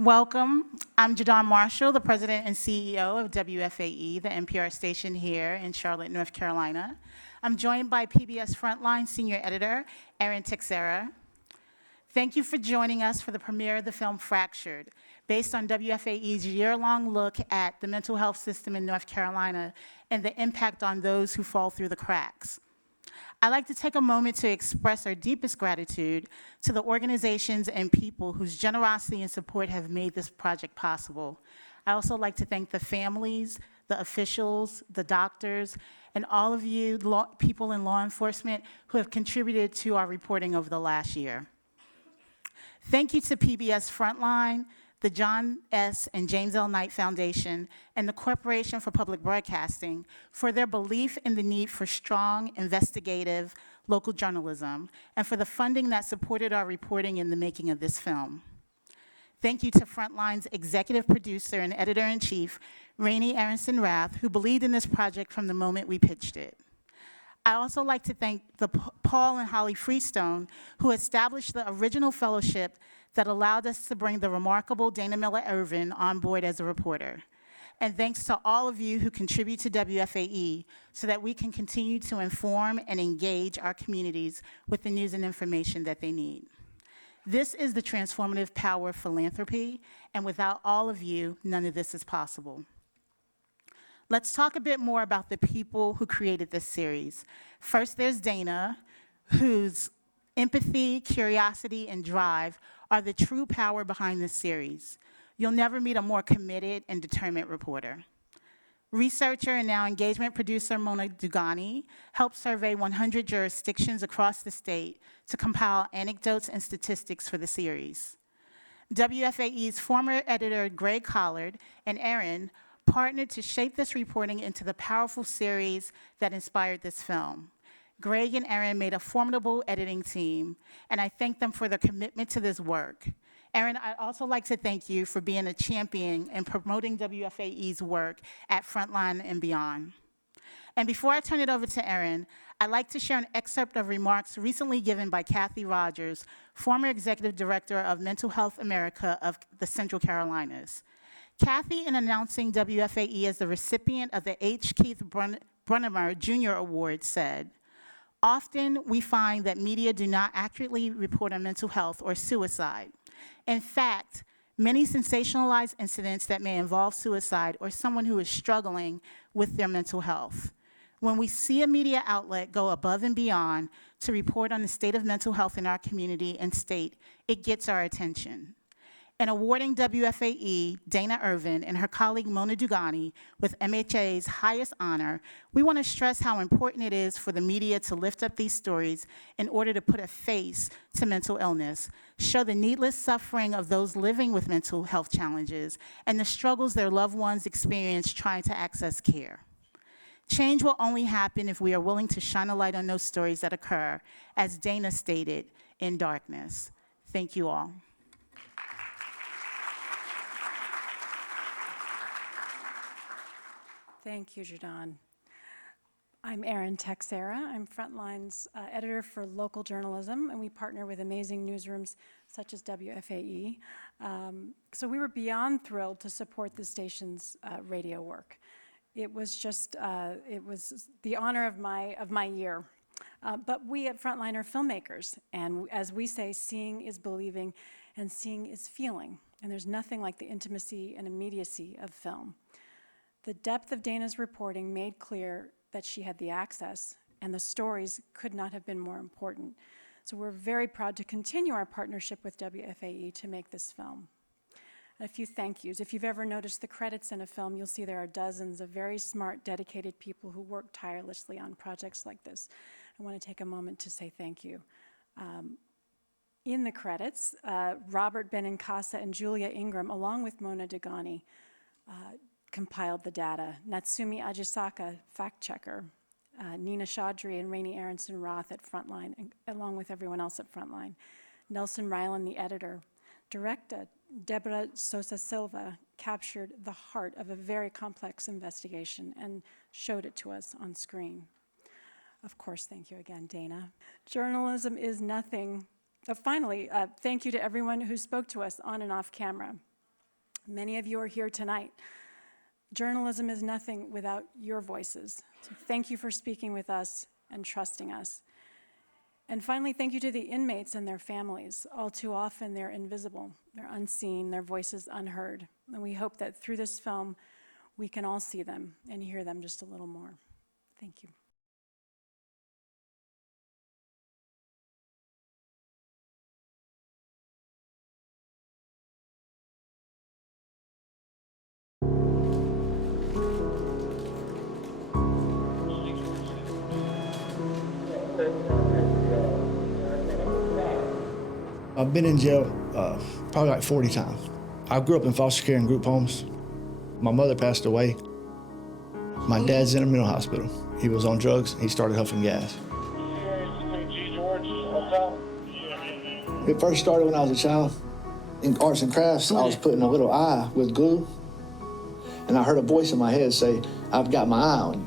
Welcome. I'm Jadon Marshall, the President and CEO of WFAE, the NPR station here in Charlotte, North Carolina. I'm joined by PBS Frontline Senior Editor, Erin Texera. Thank you for joining us for the premiere of the film Fractured, based on WFAE's year-long look at the mental health system in North Carolina and the impact on those who fall through the cracks. I'd like to take a moment to express our deepest gratitude to the organizations and people whose generosity and support have made this project possible. I also like to thank the families, the officials, the doctors, and all of you people in law enforcement who have contributed to our reporting over the last year. Thank you to PBS Frontline, the John S. and James L. Knight Foundation, and the Corporation for Public Broadcasting for their belief in the need for strong, investigative, local journalism, and for the funding that supported our reporting in the making of this film. Thank you to Frontline's executive producer and editor-in-chief, Rainey Aronson-Rath, who believed in this project from the moment we pitched it. I also like to thank the Paul and Holly Freestone, who established the original fellowship that allowed us to bring the remarkable Dana Miller Ervin on board as a reporter. And thanks to all of you who contribute to WFAE so that we can continue to inform and engage our communities with the news and information that they need. This is the transformative power of philanthropy, and without all of you, none of this is possible. Let's talk a bit more about the people who created this series. First, there's Dana, whose empathy, curiosity, and drive are the true power behind this series. You'll never meet a more committed and determined reporter. Researcher and now engagement producer Mona Dugani helped survey 100 jurisdictions across the state to compile anecdotes and statistics for the series. WFAE's former editor Greg Collard and Erin partnered to shape this reporting into the powerful series that inspired this film. Greg and Erin made a formidable editing team, and I thank them for their commitment to this work. Erin, I'd also like to thank you for being a champion in promoting WFAE's work at Frontline and beyond. And before I turn it over to Erin, I'd like to share an excerpt of remarks recently given by Kathy Rogers, former executive director of Mental Health America of the Central Carolinas. Kathy, in announcing WFAE as the recipient of the H. Keith Brunnemer Jr. Award, said, "Often we find that media do not accurately report on mental health or suicide. In fact, many sensationalize incidents that may involve suicide or someone who is struggling with their mental health. When we see a media outlet go above and beyond to report on the state of mental health in our community and state, it gets our attention." In awarding WFAE, Dana Ervin and her colleague Mona Dugani with MHA's highest honor, we want to stress how important it is for the media to lift up these stories in order to put a face to mental illness, show the needless suffering of those living with mental health challenges, and the struggles their loved ones experience trying to access care. Change will only happen if we are willing to shine a light on those stories that occur, as Dana stated, in darkness. Thank you all. Thank you, Jadon. I'm Erin Texera. I'm Frontline's editor for local journalism, and we partner with amazing newsrooms such as WFAE. So we were beyond thrilled to support the station's radio work. It was just, it was the honor of my year. But we at Frontline are filmmakers, and as we say, seeing is believing, and seeing is feeling. And there's nothing like the intimacy and immediacy of film. The depth of Dana's reporting made clear that she had the access, and the stories could not have been more important. So we're very proud to continue our partnership with WFAE to make this film. And a few thank yous. If you've ever noticed the credits in a film, you'll see there are dozens of very smart, dedicated people who work tirelessly on projects like this. I want to take a moment to say thank you. In the credits, Robert Benincasa and Julia Ingram, along with Mona Dugani, compiled the data. Natsumi Ajisaka, fact checker. Nina Chaudhry and Rainey Aronson-Rath at Frontline, along with everyone else at Frontline. Nelson Ryland, the editor. Director Débora Souza Silva captured the heart of a very complex investigation and showed it to us on screen. Of course, thank you again, Dana. Journalism is nothing. Finally, thank you to everyone who spoke to us on and off camera. Many of you are here tonight. Journalism is nothing without your voices. So thank you for speaking with us and trusting us. And finally, thank you to the inmates and their families. All too often, they're invisible, they're unseen, their voices unheard. And we hope that through this film, we can all see them and hear them just a little more. Thank you. I've been in jail probably like 40 times. I grew up in foster care and group homes. My mother passed away. My dad's in a mental hospital. He was on drugs. He started huffing gas. It first started when I was a child. In arts and crafts, I was putting a little eye with glue, and I heard a voice in my head say, "I've got my eye on you."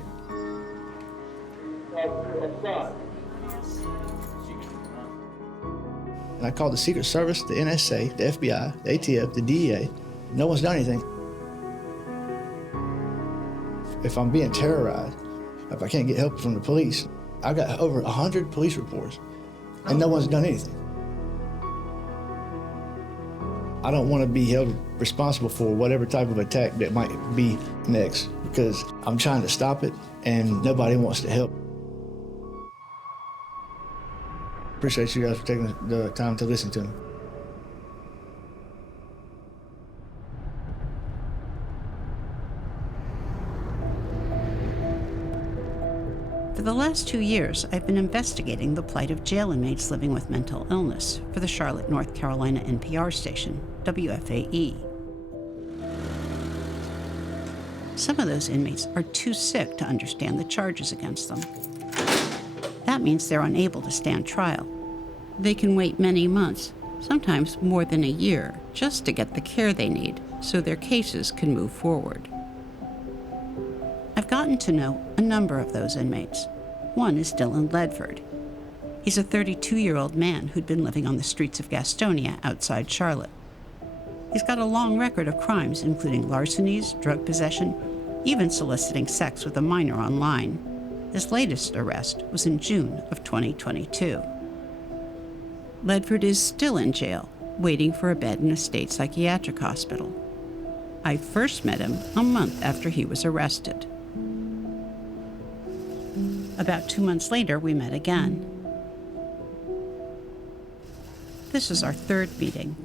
And I called the Secret Service, the NSA, the FBI, the ATF, the DEA. No one's done anything. If I'm being terrorized, if I can't get help from the police, I got over 100 police reports, and no one's done anything. I don't want to be held responsible for whatever type of attack that might be next, because I'm trying to stop it, and nobody wants to help. Appreciate you guys for taking the time to listen to me. For the last 2 years, I've been investigating the plight of jail inmates living with mental illness for the Charlotte, North Carolina NPR station, WFAE. Some of those inmates are too sick to understand the charges against them. That means they're unable to stand trial. They can wait many months, sometimes more than a year, just to get the care they need so their cases can move forward. I've gotten to know a number of those inmates. One is Dylan Ledford. He's a 32-year-old man who'd been living on the streets of Gastonia outside Charlotte. He's got a long record of crimes, including larcenies, drug possession, even soliciting sex with a minor online. His latest arrest was in June of 2022. Ledford is still in jail, waiting for a bed in a state psychiatric hospital. I first met him a month after he was arrested. About 2 months later, we met again. This is our third meeting.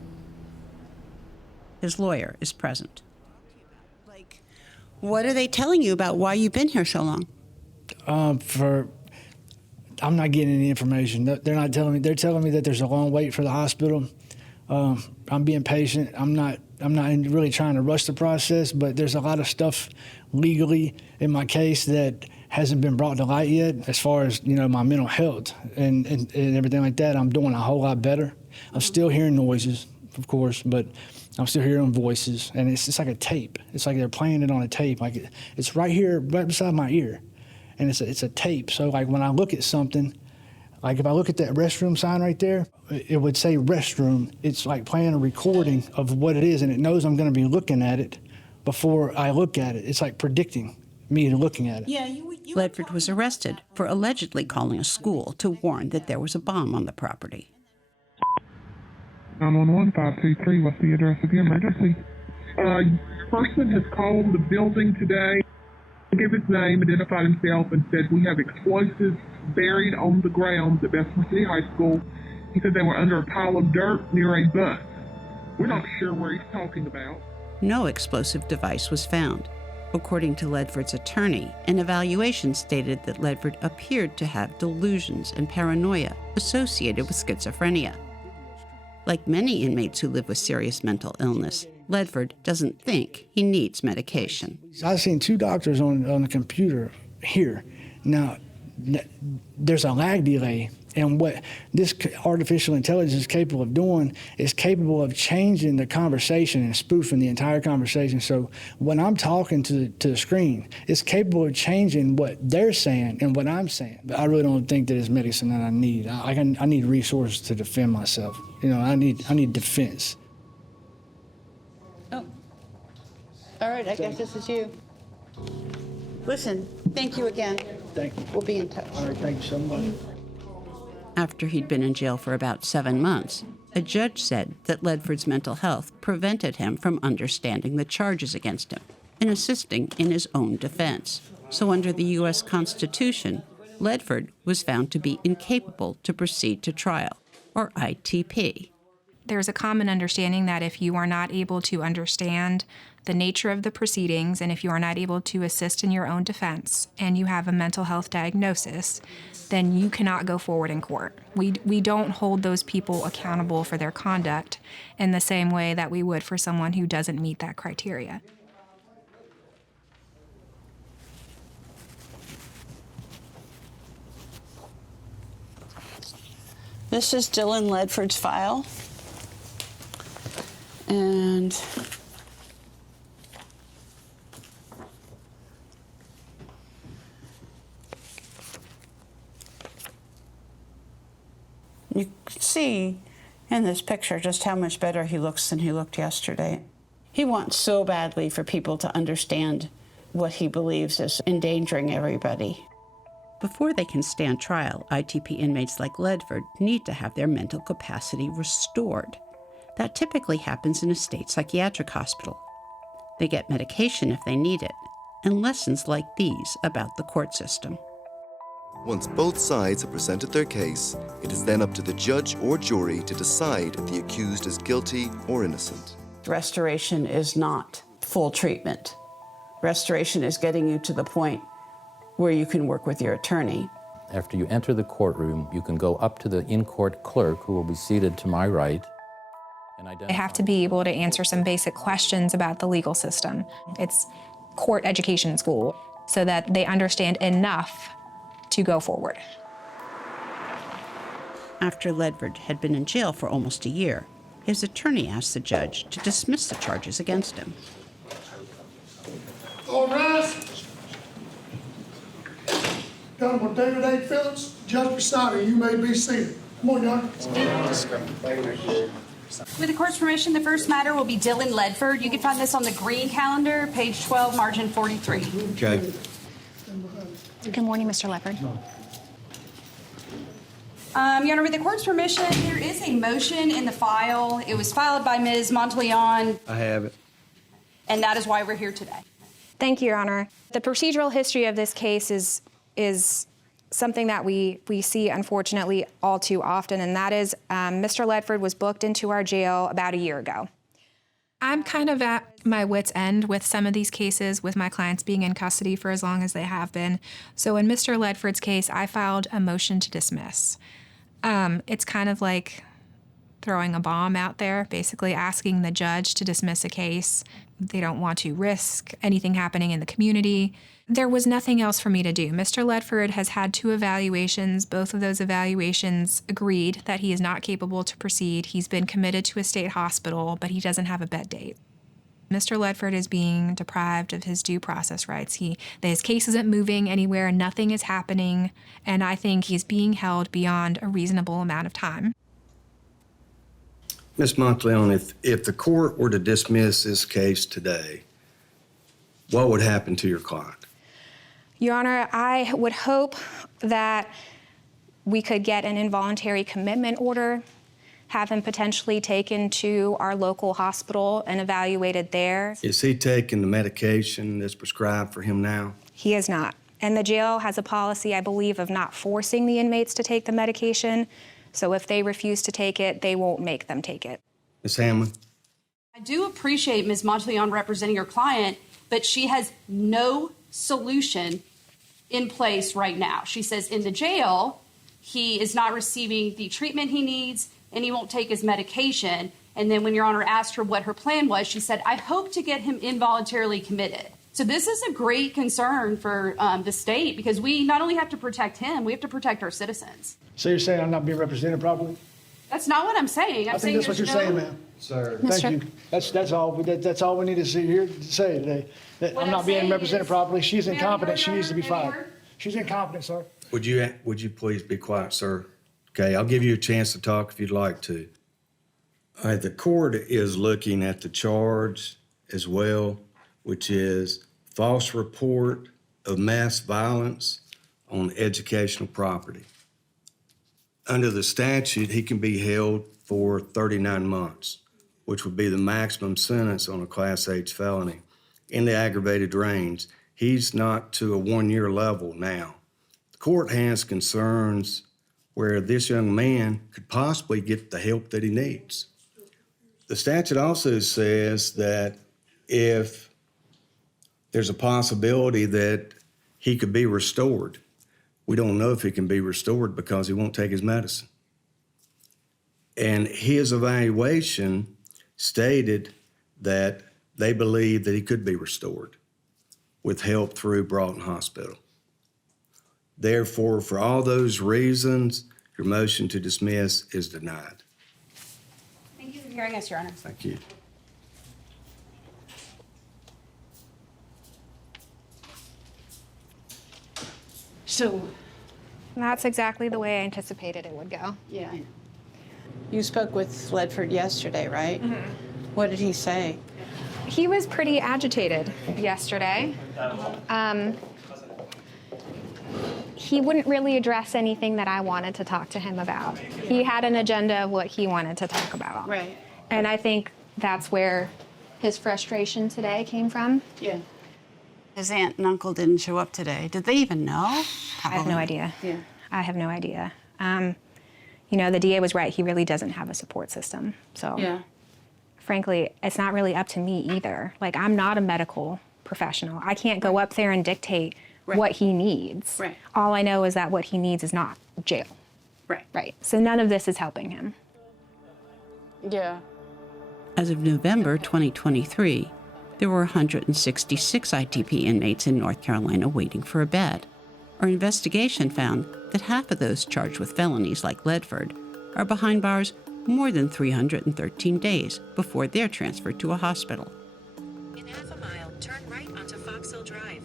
His lawyer is present. What are they telling you about why you've been here so long? I'm not getting any information. They're not telling me. They're telling me that there's a long wait for the hospital. I'm being patient. I'm not really trying to rush the process, but there's a lot of stuff legally in my case that hasn't been brought to light yet. As far as my mental health and everything like that, I'm doing a whole lot better. I'm still hearing noises, of course, but I'm still hearing voices, and it's like a tape. It's like they're playing it on a tape. Like it's right here, right beside my ear, and it's a tape. So like when I look at something, like if I look at that restroom sign right there, it would say restroom. It's like playing a recording of what it is, and it knows I'm going to be looking at it before I look at it. It's like predicting me looking at it. Yeah, Ledford was arrested for allegedly calling a school to warn that there was a bomb on the property. 911 523, what's the address of your emergency? Person has called the building today, gave his name, identified himself, and said, "We have explosives buried on the grounds at Bessemer City High School." He said they were under a pile of dirt near a bus. We're not sure where he's talking about. No explosive device was found. According to Ledford's attorney, an evaluation stated that Ledford appeared to have delusions and paranoia associated with schizophrenia. Like many inmates who live with serious mental illness, Ledford doesn't think he needs medication. I've seen 2 doctors on the computer here. Now, there's a lag delay, and what this artificial intelligence is capable of doing is capable of changing the conversation and spoofing the entire conversation. So when I'm talking to the screen, it's capable of changing what they're saying and what I'm saying. But I really don't think that it's medicine that I need. I need resources to defend myself. I need defense. Oh, All right, I guess this is you. Listen, thank you again. Thank you. We'll be in touch. All right, thank you so much. After he'd been in jail for about 7 months, a judge said that Ledford's mental health prevented him from understanding the charges against him and assisting in his own defense. So under the U.S. Constitution, Ledford was found to be incapable to proceed to trial, or ITP. There's a common understanding that if you are not able to understand the nature of the proceedings and if you are not able to assist in your own defense and you have a mental health diagnosis, then you cannot go forward in court. We don't hold those people accountable for their conduct in the same way that we would for someone who doesn't meet that criteria. This is Dylan Ledford's file. And you can see in this picture just how much better he looks than he looked yesterday. He wants so badly for people to understand what he believes is endangering everybody. Before they can stand trial, ITP inmates like Ledford need to have their mental capacity restored. That typically happens in a state psychiatric hospital. They get medication if they need it, and lessons like these about the court system. Once both sides have presented their case, it is then up to the judge or jury to decide if the accused is guilty or innocent. Restoration is not full treatment. Restoration is getting you to the point where you can work with your attorney. After you enter the courtroom, you can go up to the in-court clerk, who will be seated to my right, and identify. They have to be able to answer some basic questions about the legal system. It's court education school, so that they understand enough to go forward. After Ledford had been in jail for almost a year, his attorney asked the judge to dismiss the charges against him. All rise. Honorable David A. Phillips, Judge Pisani, you may be seated. Come on, Your Honor. With the court's permission, the first matter will be Dylan Ledford. You can find this on the green calendar, page 12, margin 43. Okay. Good morning, Mr. Ledford. Your Honor, with the court's permission, there is a motion in the file. It was filed by Ms. Monteleon, I have it. and that is why we're here today. Thank you, Your Honor. The procedural history of this case is something that we see, unfortunately, all too often, and that is Mr. Ledford was booked into our jail about a year ago. I'm kind of at my wit's end with some of these cases, with my clients being in custody for as long as they have been. So in Mr. Ledford's case, I filed a motion to dismiss. It's kind of like throwing a bomb out there, basically asking the judge to dismiss a case. They don't want to risk anything happening in the community. There was nothing else for me to do. Mr. Ledford has had 2 evaluations. Both of those evaluations agreed that he is not capable to proceed. He's been committed to a state hospital, but he doesn't have a bed date. Mr. Ledford is being deprived of his due process rights. His case isn't moving anywhere, nothing is happening, and I think he's being held beyond a reasonable amount of time. Ms. Monteleon, if the court were to dismiss this case today, what would happen to your client? Your Honor, I would hope that we could get an involuntary commitment order, have him potentially taken to our local hospital and evaluated there. Is he taking the medication that's prescribed for him now? He is not. And the jail has a policy, I believe, of not forcing the inmates to take the medication. So if they refuse to take it, they won't make them take it. Ms. Hamlin? I do appreciate Ms. Monteleon representing her client, but she has no solution in place right now. She says in the jail, he is not receiving the treatment he needs and he won't take his medication. And then when Your Honor asked her what her plan was, she said, I hope to get him involuntarily committed. So this is a great concern for the state, because we not only have to protect him, we have to protect our citizens. So you're saying I'm not being represented properly? That's not what I'm saying. I think that's what you're saying, ma'am. Sir. Thank you. That's all we need to see here to say today. That What I'm I'm not being saying represented is- properly. She's Ma'am, incompetent. She Your needs to be Honor, fired. Mayor? She's incompetent, sir. Would you please be quiet, sir? Okay, I'll give you a chance to talk if you'd like to. All right, the court is looking at the charge as well. which is false report of mass violence on educational property. Under the statute, he can be held for 39 months, which would be the maximum sentence on a Class H felony. In the aggravated range, he's not to a 1-year level now. The court has concerns where this young man could possibly get the help that he needs. The statute also says that if there's a possibility that he could be restored, we don't know if he can be restored because he won't take his medicine. And his evaluation stated that they believe that he could be restored with help through Broughton Hospital. Therefore, for all those reasons, your motion to dismiss is denied. Thank you for hearing us, Your Honor. Thank you. So, That's exactly the way I anticipated it would go. Yeah, I know. You spoke with Ledford yesterday, right? What did he say? He was pretty agitated yesterday. He wouldn't really address anything that I wanted to talk to him about. He had an agenda of what he wanted to talk about. Right. And I think that's where his frustration today came from. Yeah. His aunt and uncle didn't show up today. Did they even know? I have no idea. Yeah. I have no idea. You know, the DA was right. He really doesn't have a support system. So, Yeah. frankly, it's not really up to me either. Like, I'm not a medical professional. I can't go up there and dictate what he needs. Right. All I know is that what he needs is not jail. Right. Right. So none of this is helping him. Yeah. As of November 2023, there were 166 ITP inmates in North Carolina waiting for a bed. Our investigation found that half of those charged with felonies like Ledford are behind bars more than 313 days before they're transferred to a hospital. In half a mile, turn right onto Fox Hill Drive.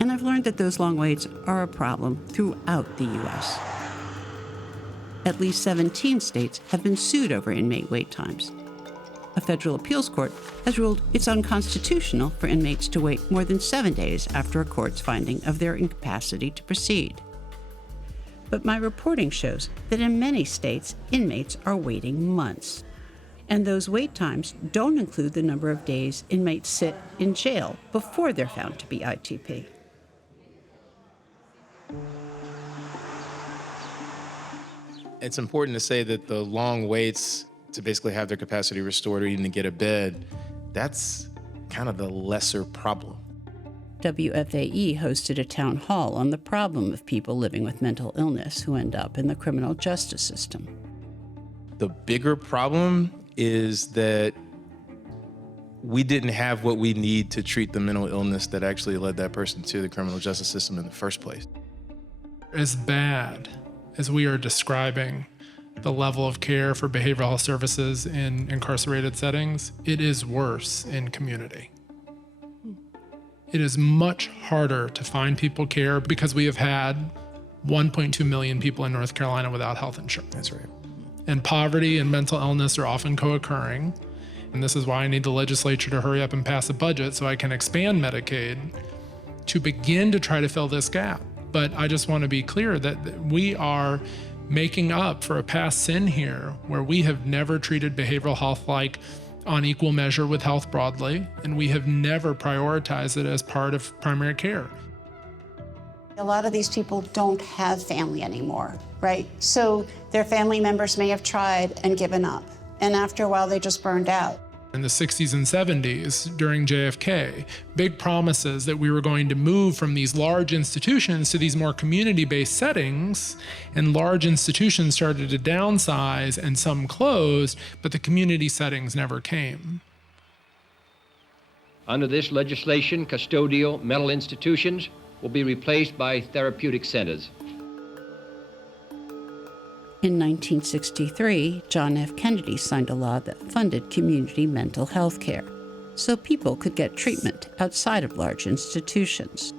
And I've learned that those long waits are a problem throughout the U.S. At least 17 states have been sued over inmate wait times. A federal appeals court has ruled it's unconstitutional for inmates to wait more than 7 days after a court's finding of their incapacity to proceed. But my reporting shows that in many states, inmates are waiting months. And those wait times don't include the number of days inmates sit in jail before they're found to be ITP. It's important to say that the long waits to basically have their capacity restored or even to get a bed, that's kind of the lesser problem. WFAE hosted a town hall on the problem of people living with mental illness who end up in the criminal justice system. The bigger problem is that we didn't have what we need to treat the mental illness that actually led that person to the criminal justice system in the first place. As bad as we are describing the level of care for behavioral health services in incarcerated settings, it is worse in community. It is much harder to find people care because we have had 1.2 million people in North Carolina without health insurance. That's right. And poverty and mental illness are often co-occurring. And this is why I need the legislature to hurry up and pass a budget so I can expand Medicaid to begin to try to fill this gap. But I just want to be clear that we are making up for a past sin here where we have never treated behavioral health like on equal measure with health broadly, and we have never prioritized it as part of primary care. A lot of these people don't have family anymore, right? So their family members may have tried and given up, and after a while they just burned out. In the 60s and 70s, during JFK, big promises that we were going to move from these large institutions to these more community-based settings, and large institutions started to downsize and some closed, but the community settings never came. Under this legislation, custodial mental institutions will be replaced by therapeutic centers. In 1963, John F. Kennedy signed a law that funded community mental health care, so people could get treatment outside of large institutions.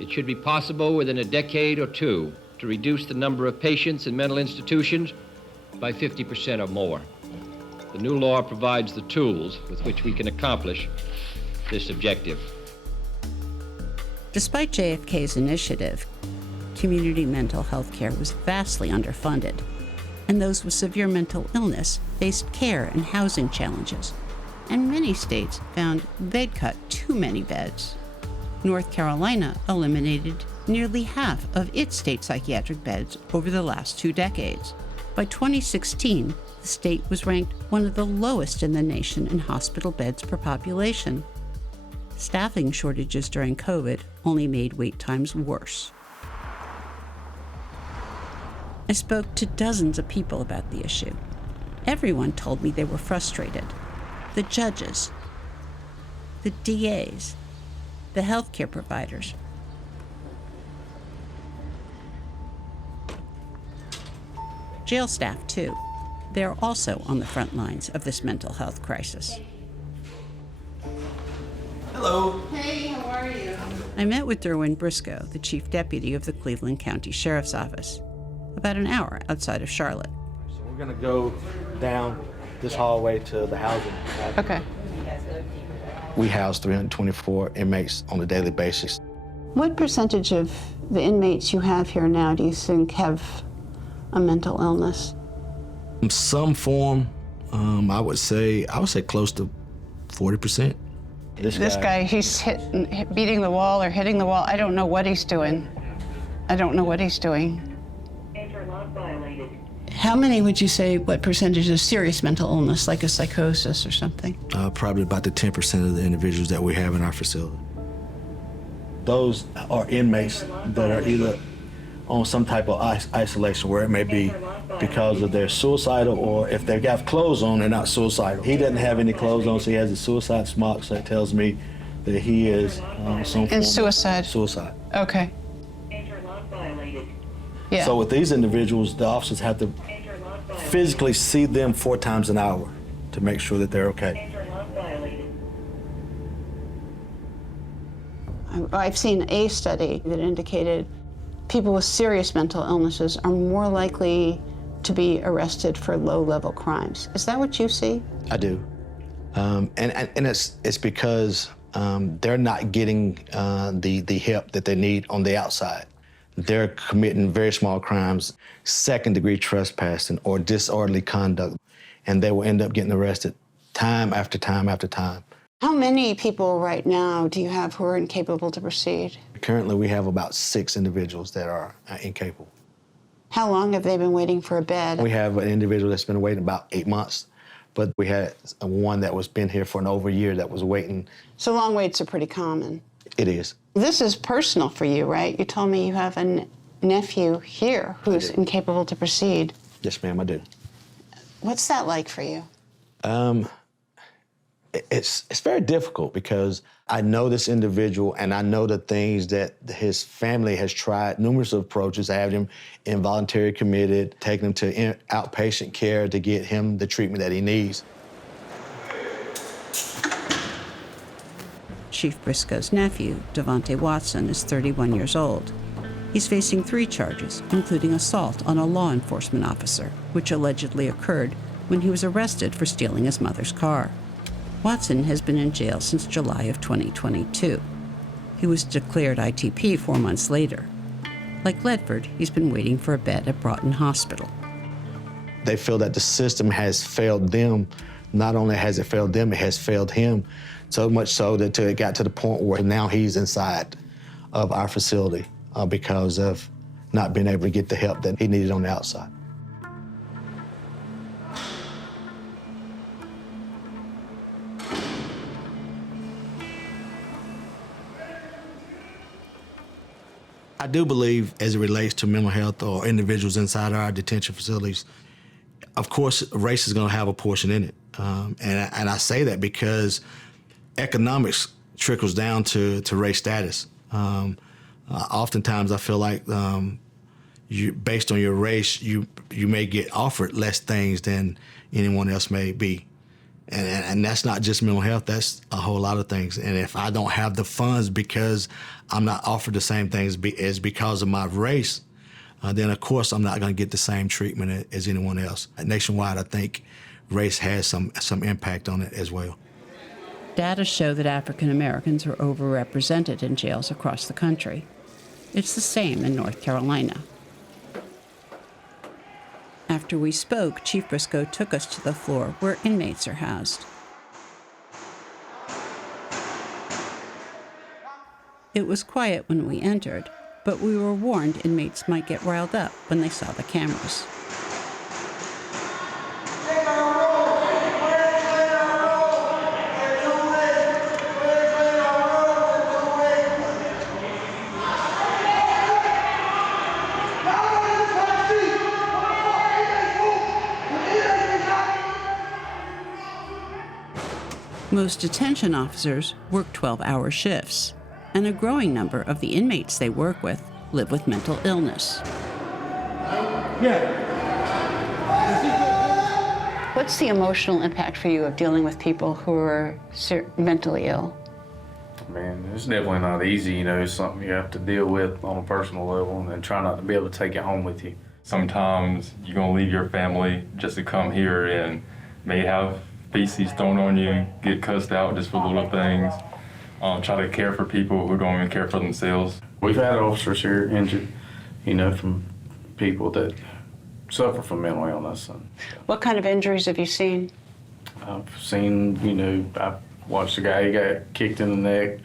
It should be possible within a decade or two to reduce the number of patients in mental institutions by 50% or more. The new law provides the tools with which we can accomplish this objective. Despite JFK's initiative, community mental health care was vastly underfunded, and those with severe mental illness faced care and housing challenges, and many states found they'd cut too many beds. North Carolina eliminated nearly half of its state psychiatric beds over the last 2 decades. By 2016, the state was ranked one of the lowest in the nation in hospital beds per population. Staffing shortages during COVID only made wait times worse. I spoke to dozens of people about the issue. Everyone told me they were frustrated. The judges, the DAs, the healthcare providers. Jail staff, too. They're also on the front lines of this mental health crisis. Hello. Hey, how are you? I met with Durwin Briscoe, the chief deputy of the Cleveland County Sheriff's Office, about an hour outside of Charlotte. So we're gonna go down this hallway to the housing. Okay. We house 324 inmates on a daily basis. What percentage of the inmates you have here now do you think have a mental illness? In some form, I would say close to 40%. This guy, he's beating the wall or hitting the wall. I don't know what he's doing. How many would you say, what percentage is serious mental illness, like a psychosis or something? Probably about the 10% of the individuals that we have in our facility. Those are inmates that are either on some type of isolation, where it may be because of their suicidal, or if they got clothes on, they're not suicidal. He doesn't have any clothes on, so he has a suicide smock, so it tells me that he is some form suicide. Suicide. Okay. Yeah. So with these individuals, the officers have to physically see them 4 times an hour to make sure that they're okay. I've seen a study that indicated people with serious mental illnesses are more likely to be arrested for low-level crimes. Is that what you see? I do. And it's because they're not getting the help that they need on the outside. They're committing very small crimes, second-degree trespassing or disorderly conduct, and they will end up getting arrested time after time after time. How many people right now do you have who are incapable to proceed? Currently, we have about 6 individuals that are incapable. How long have they been waiting for a bed? We have an individual that's been waiting about 8 months, but we had one that was been here for over a year that was waiting. So long waits are pretty common. It is. This is personal for you, right? You told me you have a nephew here who's incapable to proceed. Yes, ma'am, I do. What's that like for you? It's very difficult because I know this individual and I know the things that his family has tried, numerous approaches. I have him involuntary committed, taking him to outpatient care to get him the treatment that he needs. Chief Briscoe's nephew, Devontae Watson, is 31 years old. He's facing 3 charges, including assault on a law enforcement officer, which allegedly occurred when he was arrested for stealing his mother's car. Watson has been in jail since July of 2022. He was declared ITP 4 months later. Like Ledford, he's been waiting for a bed at Broughton Hospital. They feel that the system has failed them. Not only has it failed them, it has failed him. So much so that it got to the point where now he's inside of our facility because of not being able to get the help that he needed on the outside. I do believe, as it relates to mental health or individuals inside our detention facilities, of course, race is going to have a portion in it. And I say that because economics trickles down to race status. Oftentimes, I feel like based on your race, you may get offered less things than anyone else may be. And that's not just mental health, that's a whole lot of things. And if I don't have the funds because I'm not offered the same things as because of my race, then of course I'm not going to get the same treatment as anyone else. Nationwide, I think race has some impact on it as well. Data show that African Americans are overrepresented in jails across the country. It's the same in North Carolina. After we spoke, Chief Briscoe took us to the floor where inmates are housed. It was quiet when we entered, but we were warned inmates might get riled up when they saw the cameras. Most detention officers work 12-hour shifts, and a growing number of the inmates they work with live with mental illness. What's the emotional impact for you of dealing with people who are mentally ill? Man, it's definitely not easy. You know, it's something you have to deal with on a personal level and try not to be able to take it home with you. Sometimes you're going to leave your family just to come here and may have feces thrown on you, get cussed out just for little things. Try to care for people who don't even care for themselves. We've had officers here injured, you know, from people that suffer from mental illness. What kind of injuries have you seen? I've seen, you know, I watched a guy, he got kicked in the neck,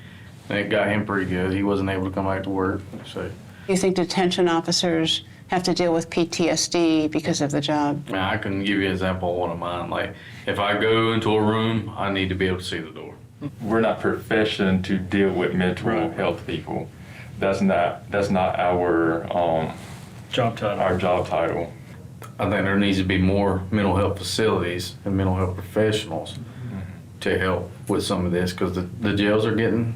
and it got him pretty good. He wasn't able to come back to work. So, You think detention officers have to deal with PTSD because of the job? I can give you an example of one of mine. Like, if I go into a room, I need to be able to see the door. We're not professioned to deal with mental health people. That's not our job title. Our job title. I think there needs to be more mental health facilities and mental health professionals to help with some of this, because the jails are getting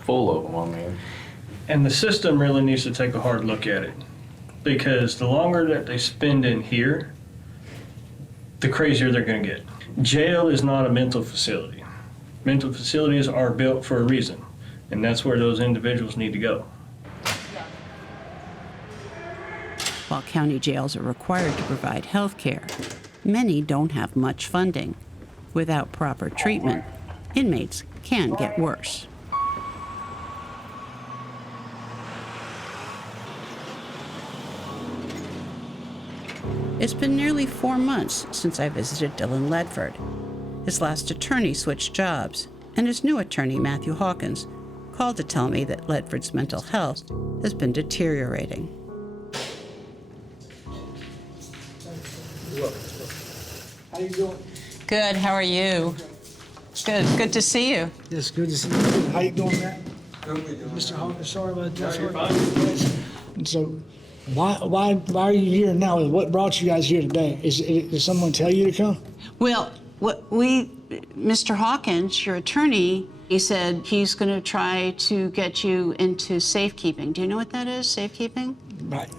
full of them. I mean, and the system really needs to take a hard look at it, because the longer that they spend in here, the crazier they're going to get. Jail is not a mental facility. Mental facilities are built for a reason, and that's where those individuals need to go. While county jails are required to provide health care, many don't have much funding. Without proper treatment, inmates can get worse. It's been nearly 4 months since I visited Dylan Ledford. His last attorney switched jobs, and his new attorney, Matthew Hawkins, called to tell me that Ledford's mental health has been deteriorating. How you doing? Good, how are you? Good to see you. Yes, good to see you. How you doing, Matt? Mr. Hawkins, sorry about that. And so, why are you here now? What brought you guys here today? Did someone tell you to come? Well, Mr. Hawkins, your attorney, he said he's going to try to get you into safekeeping. Do you know what that is, safekeeping?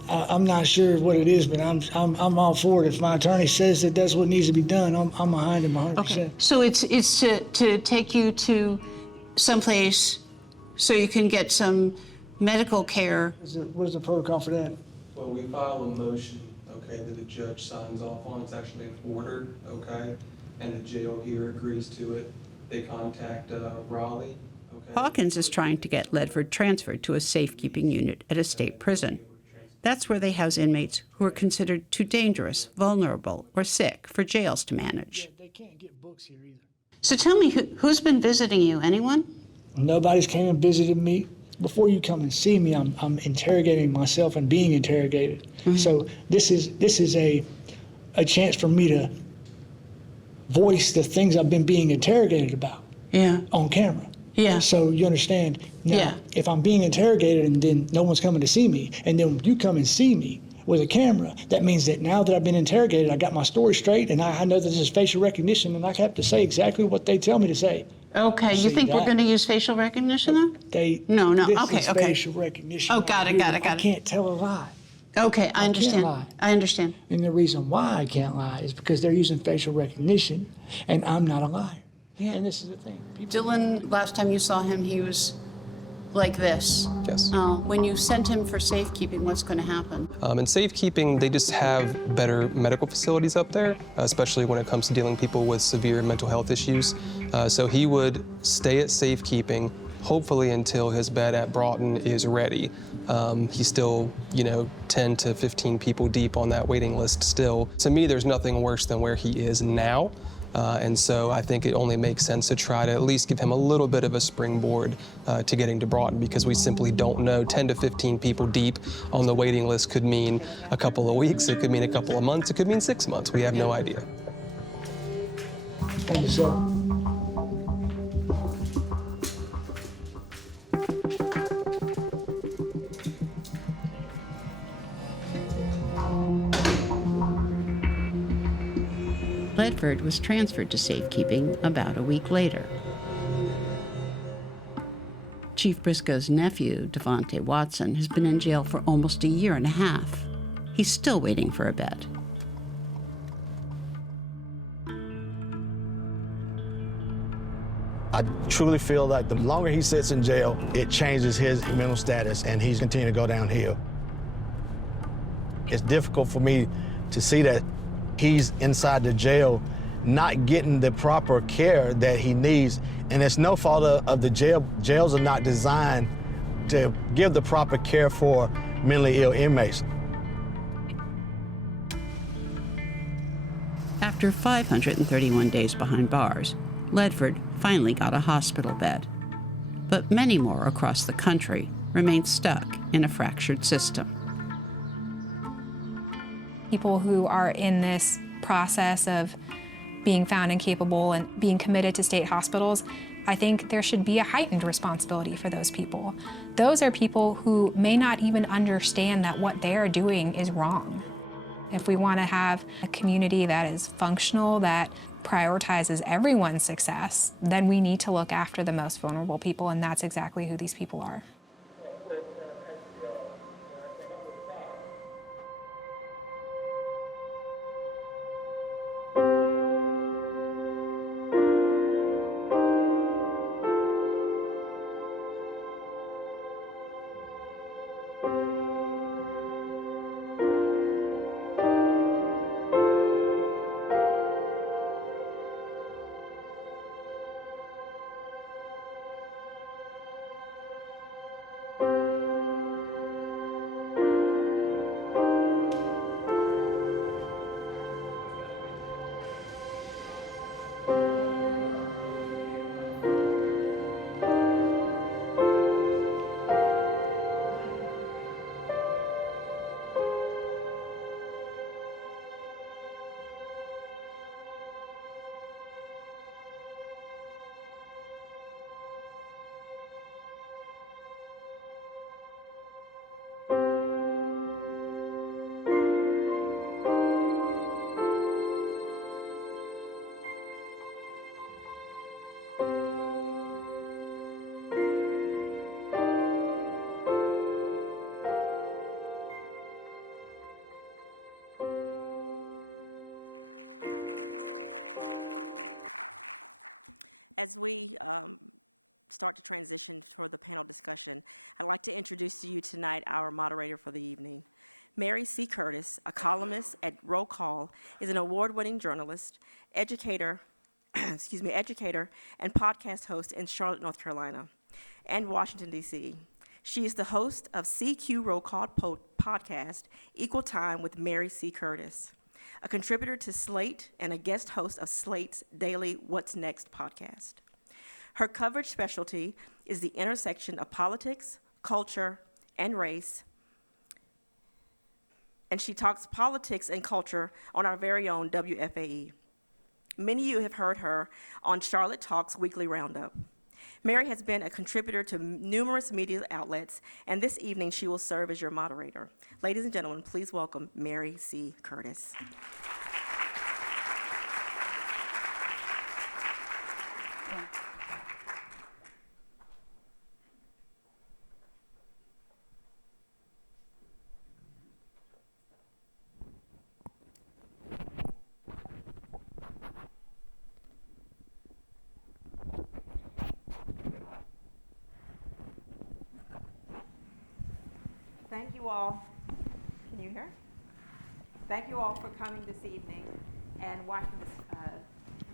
I'm not sure what it is, but I'm all for it. If my attorney says that that's what needs to be done, I'm behind him 100%. Okay. So it's to take you to someplace so you can get some medical care. What is the protocol for that? Well, we file a motion, okay, that the judge signs off on. It's actually an order, okay, and the jail here agrees to it. They contact Raleigh. Okay. Hawkins is trying to get Ledford transferred to a safekeeping unit at a state prison. That's where they house inmates who are considered too dangerous, vulnerable, or sick for jails to manage. They can't get books here either. So tell me, who's been visiting you? Anyone? Nobody's came and visited me. Before you come and see me, I'm interrogating myself and being interrogated. Mm-hmm. So this is a chance for me to voice the things I've been being interrogated about. Yeah. On camera. Yeah. So you understand? Now, yeah. If I'm being interrogated and then no one's coming to see me, and then you come and see me with a camera, that means that now that I've been interrogated, I got my story straight, and I know that this is facial recognition, and I have to say exactly what they tell me to say. Okay, you think we're going to use facial recognition though? No. This Okay. is facial recognition. Oh, got it. I can't tell a lie. Okay, I understand. Can't lie. I understand. And the reason why I can't lie is because they're using facial recognition, and I'm not a liar. Yeah. And this is the thing. Dylan, last time you saw him, he was like this. Yes. When you send him for safekeeping, what's going to happen? In safekeeping, they just have better medical facilities up there, especially when it comes to dealing with people with severe mental health issues. So he would stay at safekeeping, hopefully until his bed at Broughton is ready. He's still, 10 to 15 people deep on that waiting list still. To me, there's nothing worse than where he is now. And so I think it only makes sense to try to at least give him a little bit of a springboard to getting to Broughton, because we simply don't know. 10 to 15 people deep on the waiting list could mean a couple of weeks, it could mean a couple of months, it could mean 6 months. We have no idea. Thank you, sir. Ledford was transferred to safekeeping about a week later. Chief Briscoe's nephew, Devontae Watson, has been in jail for almost a year and a half. He's still waiting for a bed. I truly feel like the longer he sits in jail, it changes his mental status and he's continuing to go downhill. It's difficult for me to see that he's inside the jail not getting the proper care that he needs. And it's no fault of the jail. Jails are not designed to give the proper care for mentally ill inmates. After 531 days behind bars, Ledford finally got a hospital bed. But many more across the country remain stuck in a fractured system. People who are in this process of being found incapable and being committed to state hospitals, I think there should be a heightened responsibility for those people. Those are people who may not even understand that what they are doing is wrong. If we want to have a community that is functional, that prioritizes everyone's success, then we need to look after the most vulnerable people, and that's exactly who these people are. As we start to transition toward the panel discussion, I'd like to introduce to you tonight our moderator for the evening. Mary C. Curtis, a columnist at Roll Call, is an award-winning journalist, educator, educator, and podcast host in Charlotte, North Carolina, and Washington, D.C. She is the host of CQ Roll Call podcast, Equal Time with Mary C. Curtis, a contributor to Slate and a guest host of Slate's daily What's Next podcast. Her coverage specialty is the intersection of politics, culture, and race, and she talks politics and culture on our very own WFAE. Many of you have heard her on Charlotte Talks Weekly Roundup. Mary has been a contributor to numerous media outlets, and this evening she will serve as your moderator. Ladies and gentlemen, please welcome Mary C. Curtis. all, can you hear? Thank you all for coming this evening and watching this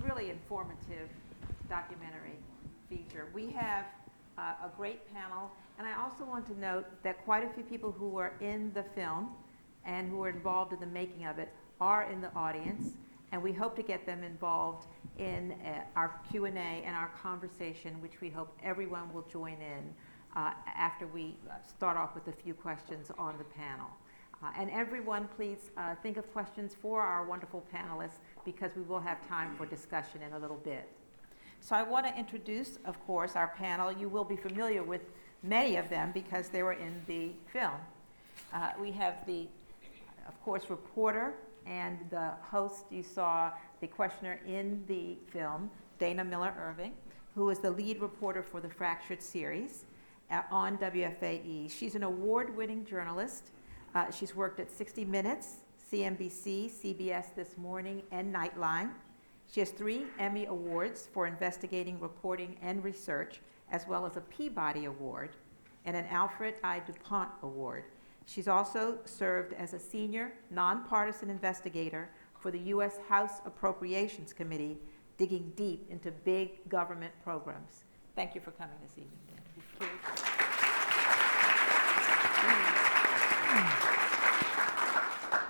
really informative documentary feature. We have a great panel, and I also want to note that quite a few people who were in the film and who were involved in the making of it are in the audience, and we hope to get them involved in our Q&A and our conversation, which we hope everyone will join in after we start off with a few questions on the panel. And everyone, please think of questions for our wonderful panelists, because we will have time for discussion in a little bit. So I want to introduce, of course, our panel. You will be familiar with many of them because they were in the film. We have the, of course, reporter and the host. You saw the questioner in the film, Dana Miller Ervin, who is the lead reporter for the Fractured series on WFAE. She's an award-winning journalist. She's worked at 60 Minutes, CNBC, CBS This Morning, and Nightline. She has 3 Emmy Awards for investigating, reporting, and research, as well as a Peabody Award and an Alfred I. DuPont Award. She's also served as a senior nonpartisan investigator for the U.S. House Appropriations Committee, digging deep into big government programs. Thank you for coming this evening, Dan.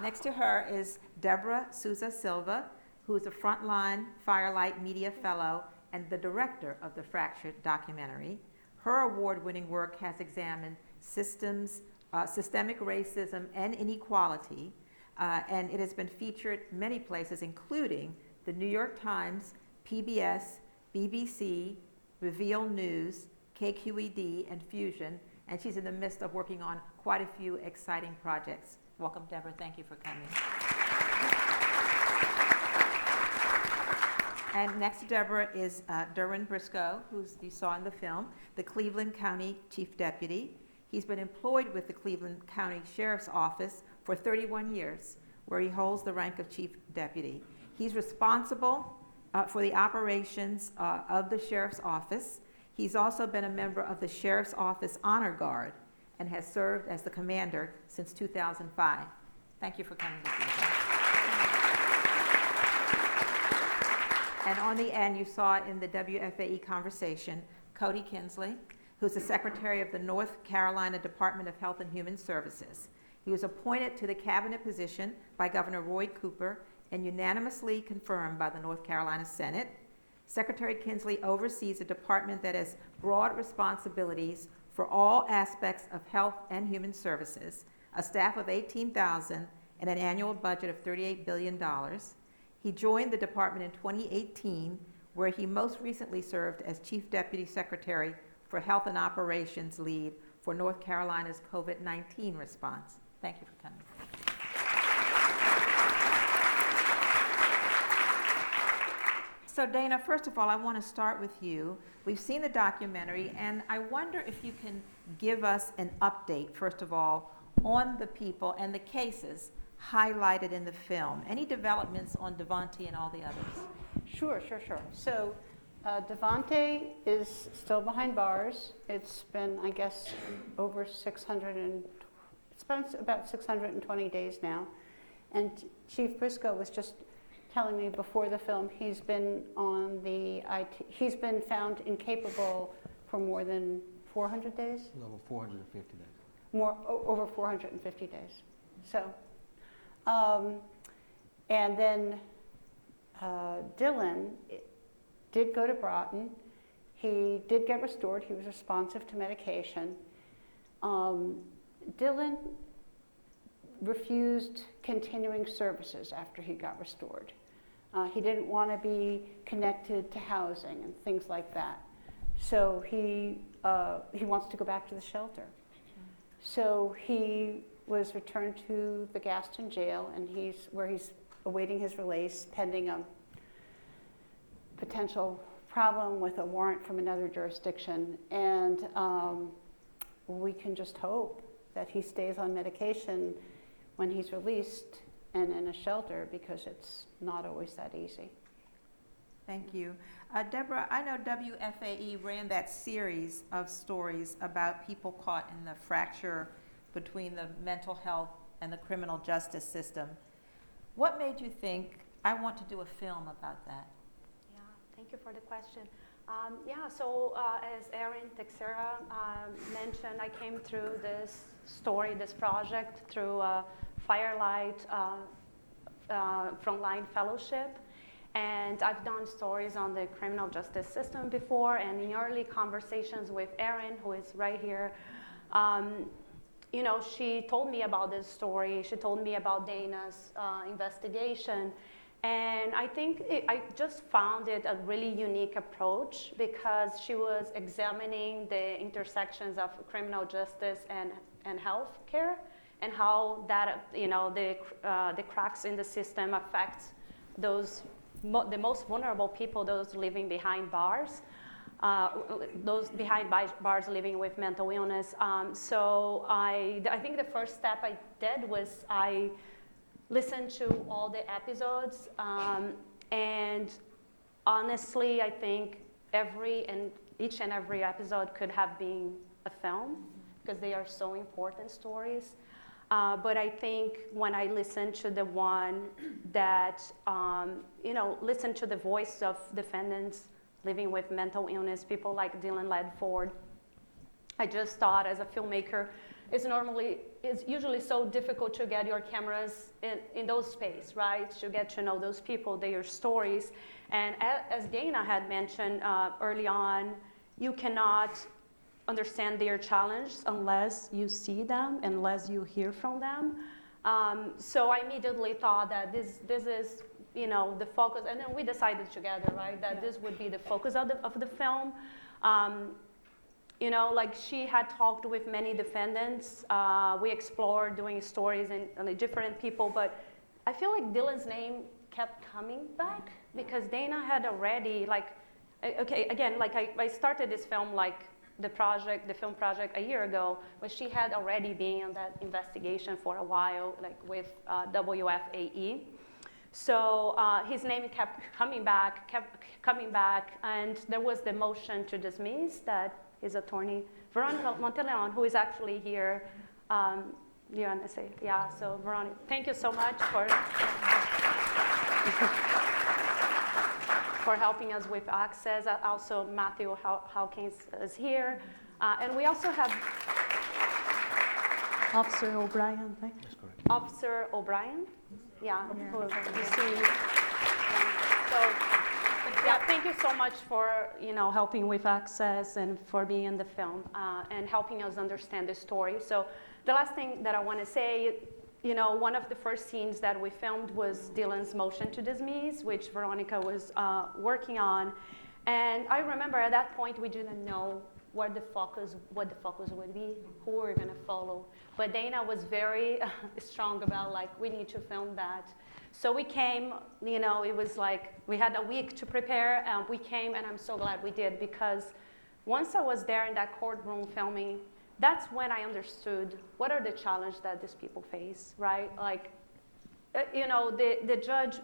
Next to her is Débora Souza Silva, who is a Frontline Firelight Media Fellow and the director of the Fractured documentary. Her award-winning work has examined systemic racism and inequality, and it has been featured many places, including the New York Times, PBS, BBC, Reveal News, KQED, and Fusion, and she's in the midst of working on quite a few exciting projects. Welcome, Débora. Thank you for coming. And next to Débora is Durwin Briscoe, who you saw in the film, the Cleveland County Chief Deputy. He's been employed with the Cleveland County Sheriff's Office for 31 years, where he holds the rank of Chief Deputy. He's responsible for the operations of the Sheriff's Office. He's also been a member of the Sheriff's Office Honor Guard and has served as the commander since 2005. Thank you for coming this evening. And on the end, you saw it in the WFAE conversation, Kody Kinsley, who's the Secretary of the North Carolina Department of Health and Human Services. He was appointed to the cabinet position by Governor Roy Cooper and unanimously confirmed by the North Carolina Senate. Secretary Kinsley oversees a department that has broad responsibilities for all aspects of health and human services, a staff of 18,000 and an annual budget of $38 billion. He joined the department in 2018, where he most recently served as Chief Deputy Secretary for Health and Operations Lead for North Carolina's COVID-19 response. Thank you for coming. So Dana, first of all, I want to start with you. We've seen the documentary, and I wonder if you can give us an update, first of all, on the people and the cases highlighted in the film. Any developments on Devontae and all the others? Sure. So Devontae is still behind bars. It's been, I guess, over it's been about 620 days now. And Chief Briscoe was just telling me before the film he's been he's been found incapable for more than 400 days? Over 450 days. Over 450 days. So, and then Dylan did go to Broughton. He did get restored. He was responsive to medication. Dylan refused continuing services after he got restored. He didn't want to be connected to housing and things like that. So he wants to go back to the shelter. So he was returned to the Gaston jail, and where he's awaiting his release pending a potential problem with a warrant from another jurisdiction. And we can just hope that he stays on medication when he's released and in a shelter, because it's not always that easy. Thank you. Débora, I know WFAE ran that series of stories about people caught in the fracture between the mental health and the criminal justice system. What made you think, I want to do a film about that? Yeah, thank you for the question. As Erin Teixeira mentioned, I came through this story, this project, through Firelight FRONTLINE Fellowship. And I've done stories on the criminal justice system before, and in early conversations with Erin, who is right here, she told me about this story. She told me about Dana's investigation. And I think I just found it a really unique approach because she was examining the intersections of criminal justice and health care and how that, the cracks in the system affect those the most vulnerable people, those living behind bars, those behind bars living with mental illness. So I think the first step I did was I listened to all the episodes, and honestly, I think each and every episode could have been a film because they are so important stories. But I think when I listened to the one that, listened to the voice of defendants living with mental illness, people like Dylan Ledford, I just thought as a filmmaker, it's usually so difficult to get your cameras in those space, right? To get to know those people, their stories. And as Dana had mentioned early on, you cannot understand their challenge unless you see them, unless you hear from them. So I immediately thought that this is, the focus, and then we decided together, right, that this would be the focus of the film. She had talked with many defendants. We explored doing stories and different people, but I feel like Dylan's name kept coming back because Dana had already, I started this film the film project a year ago, but she had already been on that investigation for a while, with WFAE. So his name kept coming back, and there was the motion to dismiss that his attorney, Veronica Monteleon, who is actually here. You want to say? Yeah, so Veronica, thank you so much for helping us with access. Also, Matthew Hawkins is here. And we also have Officer O'Brien, right? That's correct. Officer O'Brien? Yeah. Who you see. Thank you so much for helping with access and for being in the film and helping us understand the story. So the last thing that I want to say, one of the first scenes that we filmed was Dylan's motion to dismiss, which Veronica was working on. And I remember at that point we didn't know what the focus would be, who we were going to follow. But Dana was very strong about we need to film that. So we came, it was we had a week to prepare, and we came, and I'm so glad we did, because once I was there in that courtroom filming, that's when I understood what are the challenges that these people face, right? The judge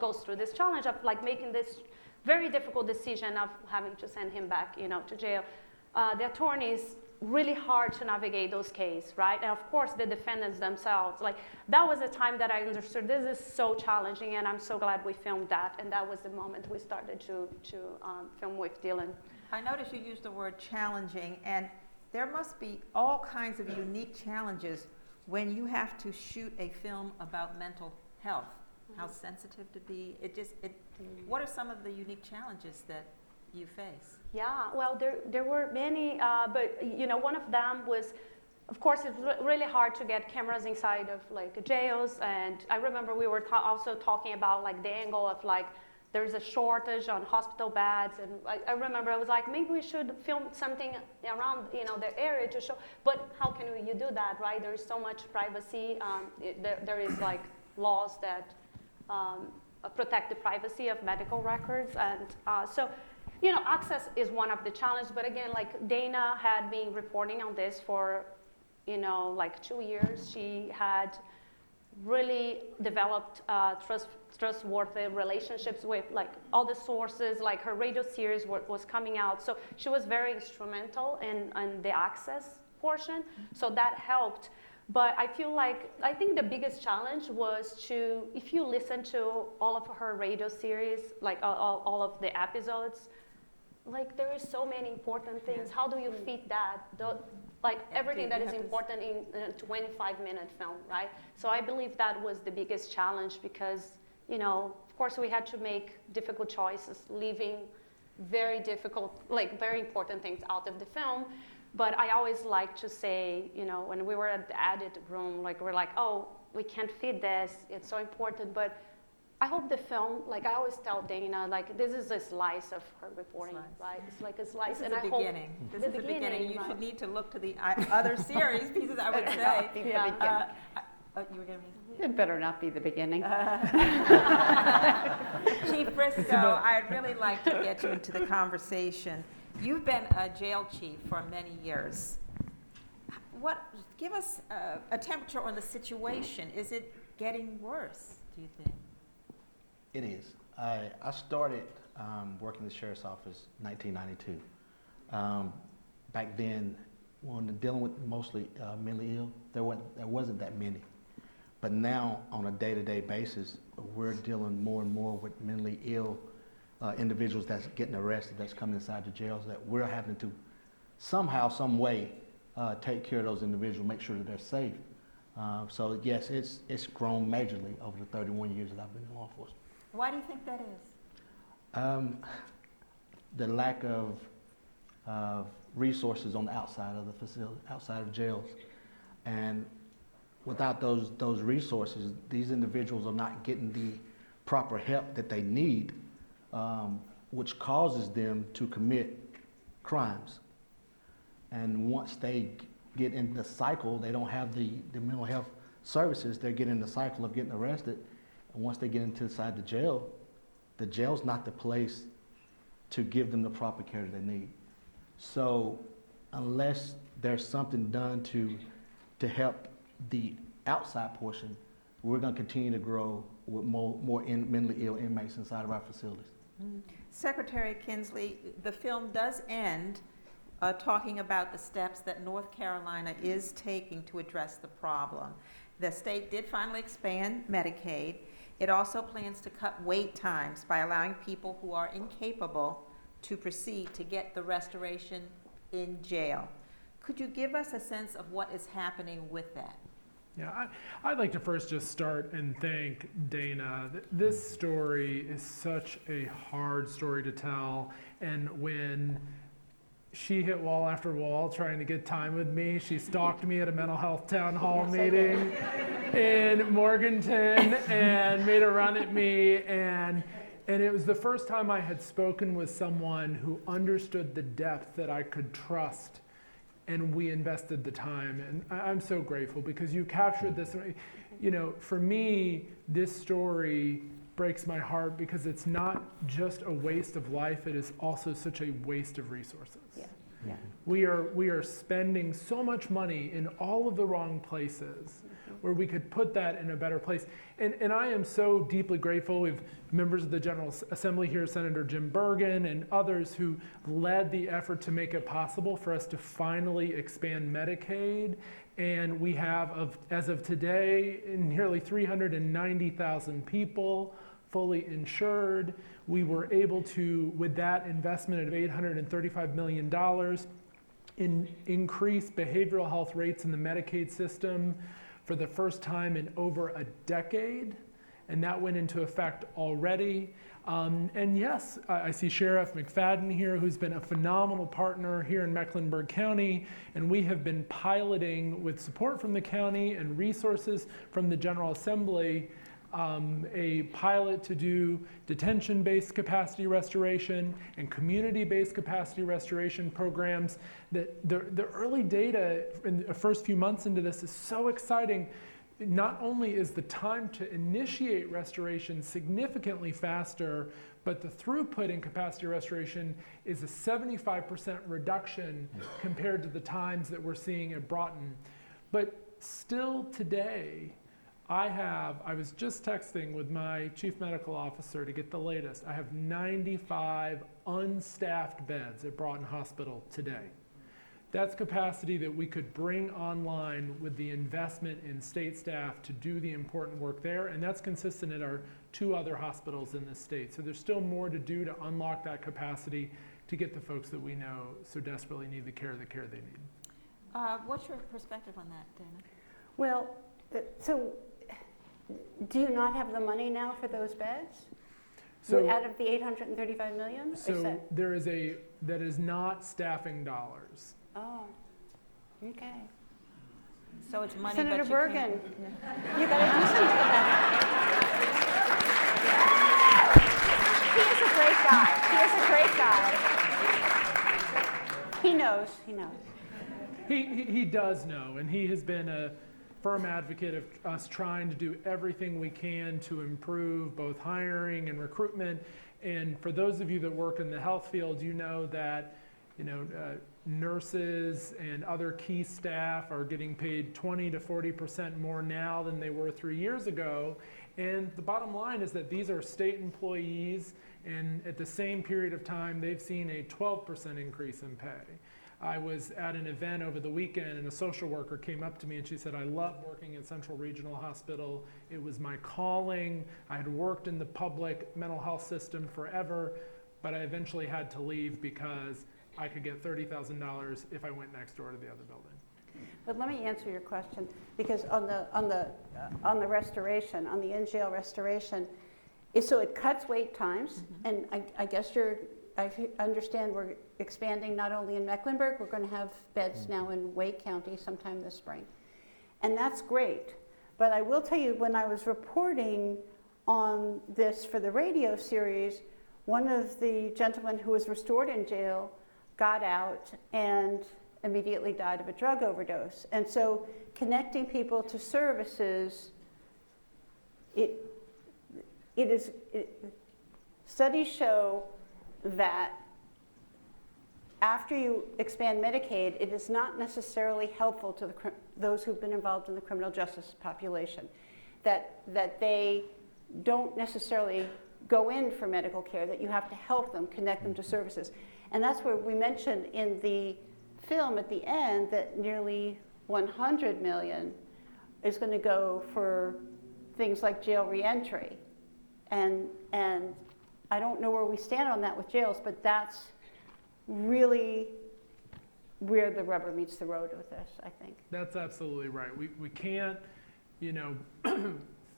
goes through this challenge of making this very difficult decision of having to send him back, to jail. The attorneys, really hard to navigate those cases, right? And of course, the defendants themselves. That was the time that I understood this is so challenging, and I'm so glad we filmed that. And that was the moment we started to film with Dylan. I noticed you used the word challenging, and there must be all kinds of unique challenges when you have to shoot a film about mental health. How sensitive to be. What are some of the unique challenges that you face? Yeah, well, there were many, but one of them was, of course, it's really hard to get cameras inside of jails, and I remember we were also talking about the angle of there's a shortage on hospital beds, and I remember I was maybe we should film something around the area to show, but how can you do that, right? There's so much privacy. There is laws that protect the privacy of medical records, and access is one of the challenges. But again, Dana had been reporting on this for 2 years. She had really developed trustworthy relationships with all the sources. Her radio series was coming out, so she was very instrumental in the access portion, so that helped. But I think the biggest challenge was if you listen to all of her radio series, like all of the episodes, like there is so many important things. How do you fit that? Everything that is important in a 25-minute film, right? So I believe that was the biggest challenge because, of course we had to make difficult choices, leaving very important things out of the film. But I always like to say, when we were at the edit room, we're like, oh, we can't fit this, it's so important. But I hope the film, I always tell Dana, this is a slice of her reporting, right? It's like a slice. This is the beginning. This is the beginning. You should need to look to the other series pieces, I would say. You were going to It better not be the beginning. Chief Briscoe, I'd really like to get you into the conversation. You've been a jail chief for many years. Give us a temperature on the situation. Is it getting worse, do you think? It is. I started working in the sheriff's office in 1992. Back then, when dealing with mostly mentally ill, there wasn't that many. But now, on a day-to-day basis, we're dealing more and more with mentally ill individuals that's getting arrested, that's coming inside the jails, that we're having to somehow, some way, take care of those individuals, make sure that they're safe. So yes, it's grown majorly over the 31 years that I've been in law enforcement. Why do you think that is? The lack of resources on the outside of the facility, outside of jails. And without those resources, these individuals are not getting the proper help that they need, which causes them to commit crimes. And once they get in the cycle, they don't have the mental health services, they're getting in the cycle of getting arrested. And once they get inside the jail's not the place to give them the proper care that they need. So unless there's something done to help the outside portion, we're going to continue to grow with more mentally ill inmates inside of our facilities. Secretary Kinsley, the film does end talking about the steps that North Carolina is taking to address the problem. The state did finally expand Medicaid. It also plans to cut wait times by allowing people who are incapable to proceed to get the restoration in jail. Could you give us a sense of what is happening with that? Yeah, I'd like to first just start and thank Dana. This story is such a hard story to tell, and when she hit wall after wall trying to get time with me, she stalked me at a mental health town hall meeting in Morganton and made a run at me, and it was the first time I had spoken with someone who understood the depth that I could trust, and we invested the time. And I'm so grateful because you captured this. For me, this story breaks my heart because it's not just a waste of life, it is also such a waste of resources. Yeah. We are spending so much money in all of the wrong places where we could put that in a better place. And I am so deeply grateful. We have members of the General Assembly here, Senator Jim Bergen and others who led the effort to make it possible for us to finally expand Medicaid. And we have, as of today, nearly 390,000 people fully insured. We were able to, with that investment of $835 million, increase behavioral health rates in the Medicaid system for the first time in over a decade, and that went into effect already. And yes, I see Sheriff McFadden here, who's been a phenomenal partner here in Mecklenburg County, and we have been piloting, with support from the county and resources from the General Assembly, a pilot to do detention-based capacity restoration and community-based capacity restoration programs. That the early data in the first few months into this is so exciting. Not only is the time to initiate restoration significantly faster, but the throughput in capacity restoration is a 75% reduction compared to the times that we're seeing at Broughton. But still today, I was just texting with my chief medical officer to get the latest. I have 95 unstaffed beds at Broughton Hospital today. That's capacity that we could bring online with the investment in state staff to do the important work there, and that's consistent at our 2 other hospitals in this state. So there's still more to do to unlock that capacity to get the folks that we know so desperately need the care they need. What's your perspective on that, Dana? Well, so do you not have the money now for those beds? So, out of the $835 million? So that is not staffing dollars. Oh, okay. So it's money, Senator but you Bergen, can't. you got to do something about it. He is a great guy. He knows. He does know, and he has been a firm advocate of us trying to do everything we can to improve both hiring and recruitment. And for those of you that work in the health field, you know that nurses and other key staff are getting paid 20 to 40% more now than they were 3 years ago. And the bottom line is that these are state employees, and at the same period of time, they've seen a 12% increase in pay. I was at an event over the weekend, and a social worker came up to me and she said, I love working at Central Regional Hospital. It was my calling. I had worked in the public mental health system forever, but I eventually had to leave because I could get $30,000 if I went next door to the other building. But let me answer your question, because on the restoration, on the in-jail restoration, so it cuts wait times, and I guess I understand we're expanding not only in Mecklenburg, we're going to have beds now in Wake County sometime this spring. And that's great. But I will tell you, when I was reporting on this for the radio series, one of the gentlemen who was restored in jail got out and immediately died of a drug overdose. And so connecting people to services, studies show that after you expand Medicaid, it is not necessarily helpful to those who've been involved in the criminal justice population, that they don't necessarily go in for medical care, that you have to help them, connect them to services. And that's where we mentioned in the film at the end that nearly $100 million is going to go for things like jail reentry. And I don't know where we stand on that with jails, but that's really where the rubber meets the road with this, I think. That's absolutely right. We can't,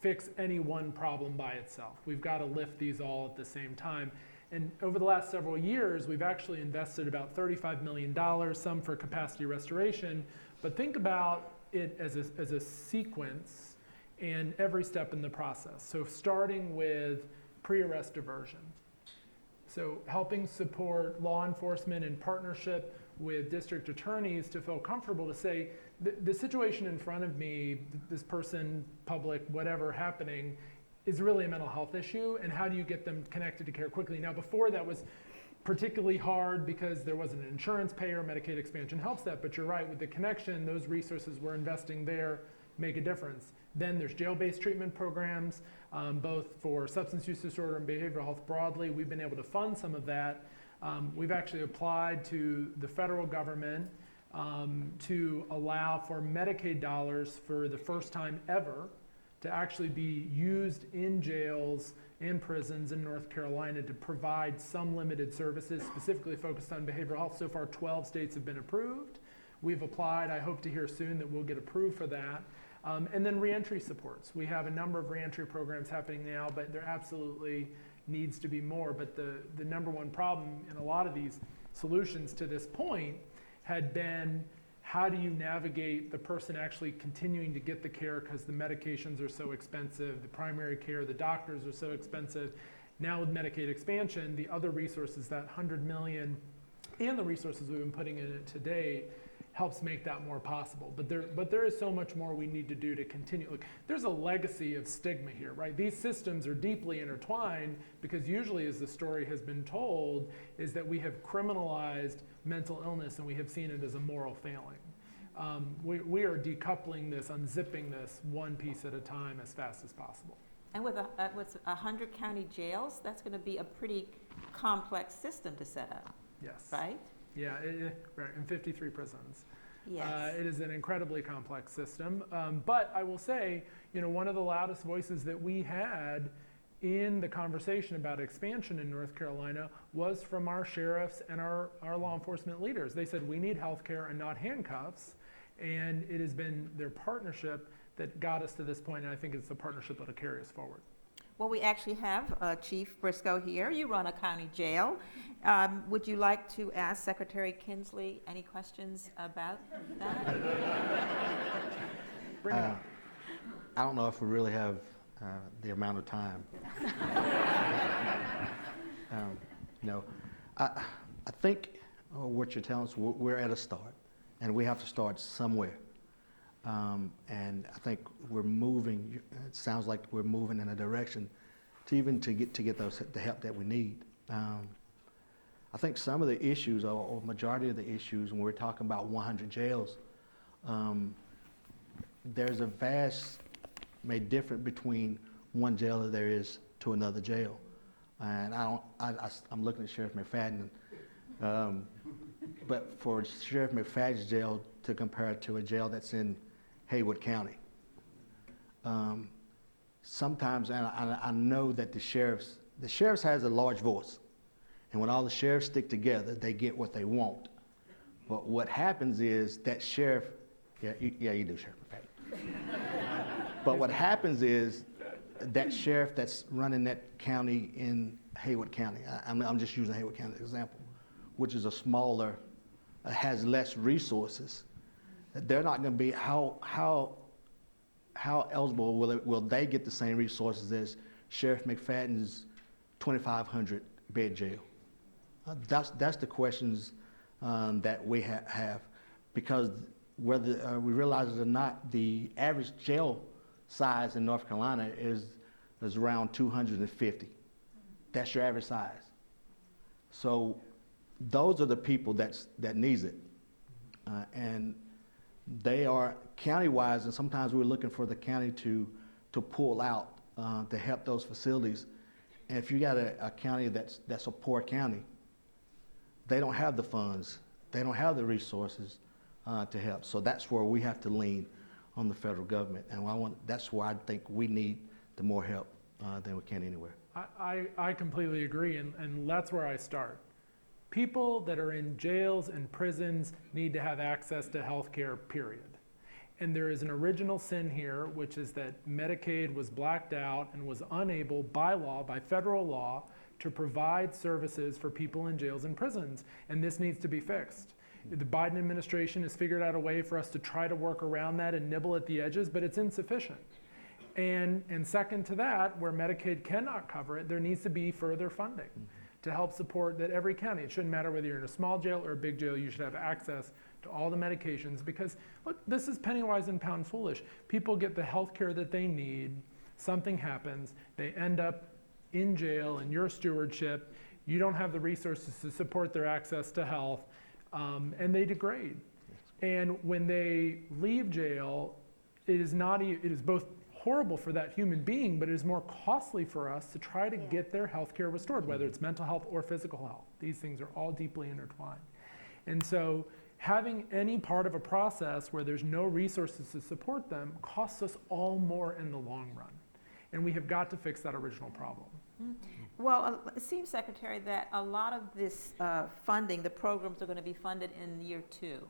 fix any one problem by itself. We've got to lift these all at the same time. And over the last several years, we've actually invested about $35 million, some for capacity restoration, but think about it as a sequence and every step in the process. So starting with pre-arrest diversion. So helping support law enforcement in partnership with district attorneys to feel comfortable to say, the situation in front of me, this person, public, whatever happening, is really a mental health issue, and how do you get them connected to care quickly? Now, before that was particularly hard because there wasn't an insurance payer. Medicaid expansion helps that, but you're right, with the connection, those resources we're investing there make a difference. Then there's jail-based treatment programs, both for substance use disorder and behavioral health broadly. We've been able to fund some of that. We've actually applied to the federal government to allow for Medicaid dollars for the first time ever to actually be used in jails and prisons in North Carolina to provide some limited services specifically focused on behavioral health. So far, 12 states have been approved. We've applied. I hope to hear soon that we'll get approved for that. And then reentry supports. We have a number of reentry programs happening now, but there absolutely needs to be more. But the number one problem in a lot of these solutions to this point had been, how do you navigate the person actually continuing to get the care because the medications are so expensive, the primary care, the doctors are so expensive. Now with Medicaid expansion, the other resources, that $100 million, and the resources we've been putting in it today, helps make that more possible. But there is so much more we need to do to continue. Look, there's a legacy of stigma here, right? These systems are deeply intertwined because usually, as the story has been told, is that we have criminalized mental illness and we have seen it as a moral failing. We are decoupling this, unzipping this one piece at a time as fast as possible. And with 100 county jails, that's going to be a pretty complex system to set up. Yes. Right? Yeah, right, in 53 prisons. Yes. It is an incredibly complex system. But I will say, one of the loudest voices that we had in the conversation about expansion in North Carolina was from our sheriffs and our law enforcement leaders. They said, we need health care and not handcuffs. And it has been their partnership that got us to this point, and I think it's the partnership that'll carry us forward. Well, we actually have Chief Briscoe here. You run a county jail. Would you like to ask Secretary Kinsley any questions about that? I don't know if we really have the amount of time. I think what you're telling us, we're at a start, and we have to start somewhere. And I think we're moving. It sounds like we're moving in a direction to get the help that we need. I think some of the issues, or majority of the issues, when we're talking about 100 jails, there's a vast difference between one jail that there is to another jail. And I'm looking at Sheriff McFadden, but for Sheriff McFadden's jail to compare it to a jail that's in Haywood County, sometimes, and I know that the sheriffs has a large voice, and when all the sheriffs stick together, they get what they want. But what happens is that sheriff, you do, Sheriff McFadden. But what happens is that sheriff that's running that county in Haywood County, I'm just using Haywood County as an example, which is a smaller, has less resources. They're not going to be, how eligible will they get the same resources as Sheriff McFadden's 2,500 bed jail? That's the questions that we have, because whether we realize it or not, the average jail size in North Carolina is around 250. That's your average size. So those are the people that needs it, and they are county-wise, and sometimes we're looking for the county to pull out to help those facilities. And if you got a county that's a poor county, they don't have the funds, they don't have the resources to help. So that's where we have to lean on the federal government, and that's where I think we need the more help than we can anywhere. I completely agree, and that's where I start. People that are in jails and prisons need to have access to health care, period. And there is an original sin here, which is that Medicaid was blacked out and was unable by law, by federal law, to provide services for people in jails and prisons. And this needs to be fixed. The Biden administration has figured out a way for us to try to work around that and nibble at the edges, but it's insufficient. And second to that, where Medicaid cannot cover it, there needs to be further funding to help support that every county. It shouldn't matter whether you're in a small jail or a big jail, you should have access to all the medications, because look, this is penny wise and pound foolish. People get the health care that they need, something happens, they end up in jail in your stewardship, you don't have the resources to support their access to health, and they degrade. And when they leave jail, it is both horrible for that human being, but it is more costly for us to try to get their health care restored, whether it's mental health or physical health. These things are all deeply intertwined. And so having any part of a process where there's no resources to support them costs us all more in the long run. And we have got to fix that original problem. Well, it seems, Secretary, that a lot of this funding, the programs are going to be funded in year 2.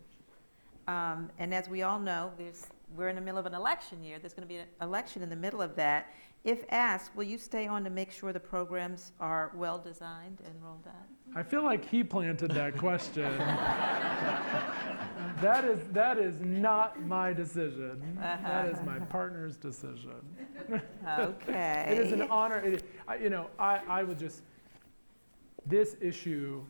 And as we all know, we're in the middle of an election year. There's going to be an election in the middle of that. If asked, will you stay on to make sure the programs are well designed and rolled out? I feel like he planted that question. That is not my decision. That is my partner's decision. Okay. It is an honor. This issue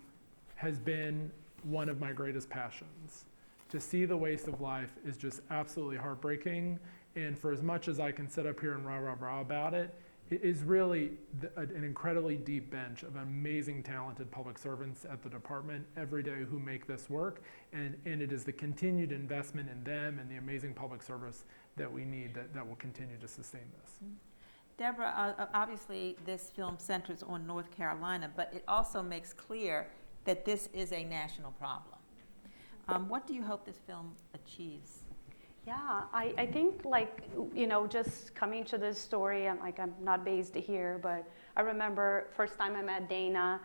has been one of my greatest passions. To see the waste of life is just absolutely heartbreaking. And for as much as I can sit up here and rah about it, it is really an incredibly deep bench of amazing, talented public servants at the department every day who make this work. And it is the continued investment in them and the amazing public service that we need that will continue to sustain this. Débora, obviously this film centers on North Carolina, but it also makes clear that this is a national problem. What do you hope this film achieves? Yeah, I think, like, you know, just coming to this story, and like, I'm not based here, but I remember first time I met Dana,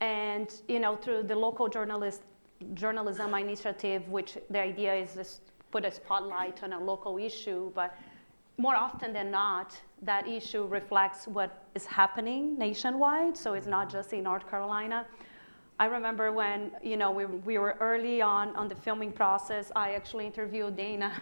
and, you know, through the local journalism initiative, which the idea is to put a spotlight on a local issue, but more often than not, that issue reflects what is happening nationwide, so it's not just in North Carolina. I remember when, you know, we were early on the filming process, I actually interviewed Dana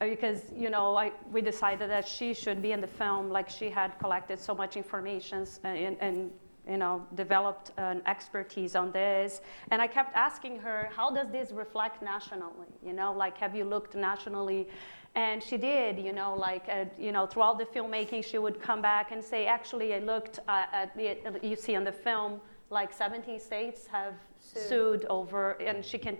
because, you know, we decided that she should be in the film, like she had collected so much information and you know, developed an expertise on this. And I kept asking her, how does this reflect nationally? You know, like, have you looked nationally? And she did, you know, like, you know, throughout the filmmaking, she would come back and say, actually, I looked at it, you see on the film, like 17 states have sued over, and she can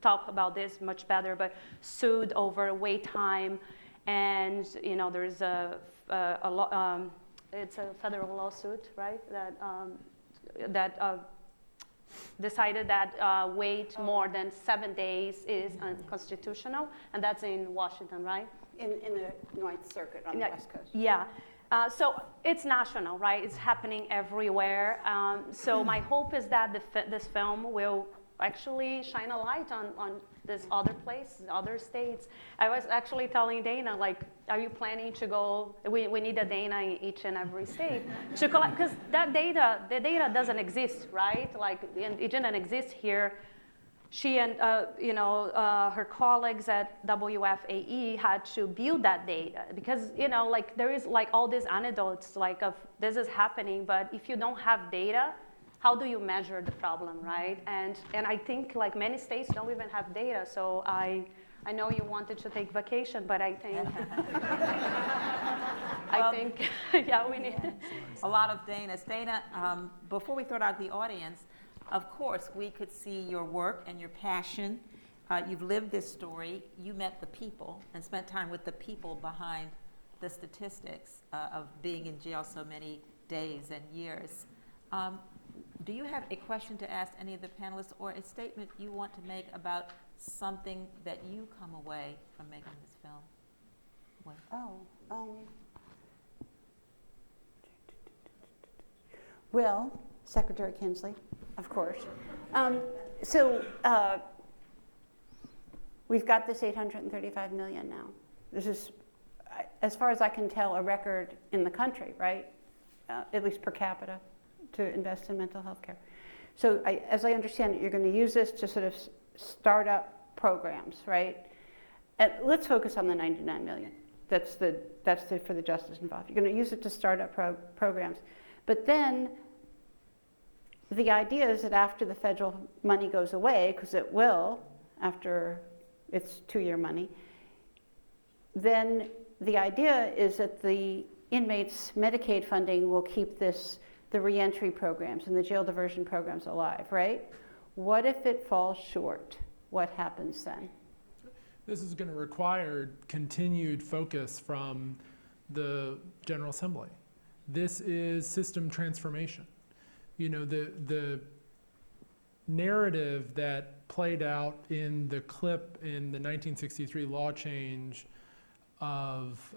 talk about this much better, but sued over wait time. And, you know, there's it's a federal lawsuit, right? That decided that wait more than 7 days is unconstitutional, and that's in Washington, right? In the Ninth Circuit on the West Coast. Yeah. So it's national, right? It's happening everywhere. So my hope is that this film will actually shine a light on this other place, other states. I was actually telling Dana, like, are you planning to go, we need a Dana in each and every state to collect, because the data doesn't exist, right? Like, it didn't exist here. She and her colleagues at WFAE had to build that data because, you know, like, there is like all these anecdotes like of this is happening, but if you don't have data, how do you measure the problem, right? And I think like many states don't even have data. So I know you wanted to take vacation, but I think yeah, we need a lot of Danas. Dana, before we throw it out to the audience, of course, we could see your work and your passion. You've lived this story. You met the people and spent time with the people behind the statistics of being in jail so many days and years. Do you have a question to ask any of the panelists or a statement you want to make about something that you come away from making this film with? Well, Secretary Kinsley, of course. We've got this $835 million now. This is, as far as I can tell, a record in the country, right? At least per capita, to invest in mental health care. So as I understand it, you're going to use this to sort of start up programs, right? And let's focus on the $99 million. That's for the justice involved. You're going to use it to start up programs. But then the idea is that after the federal money goes away, because it will, after it's 2-year money, then the idea is that the inmates' Medicaid funding will keep the reentry programs and the jail diversion programs alive, right? What if it falls short? What happens then? This is going to require continued focus from the General Assembly. This is system transformation. You know, the narrative that played out in the clip in the 1963 law change of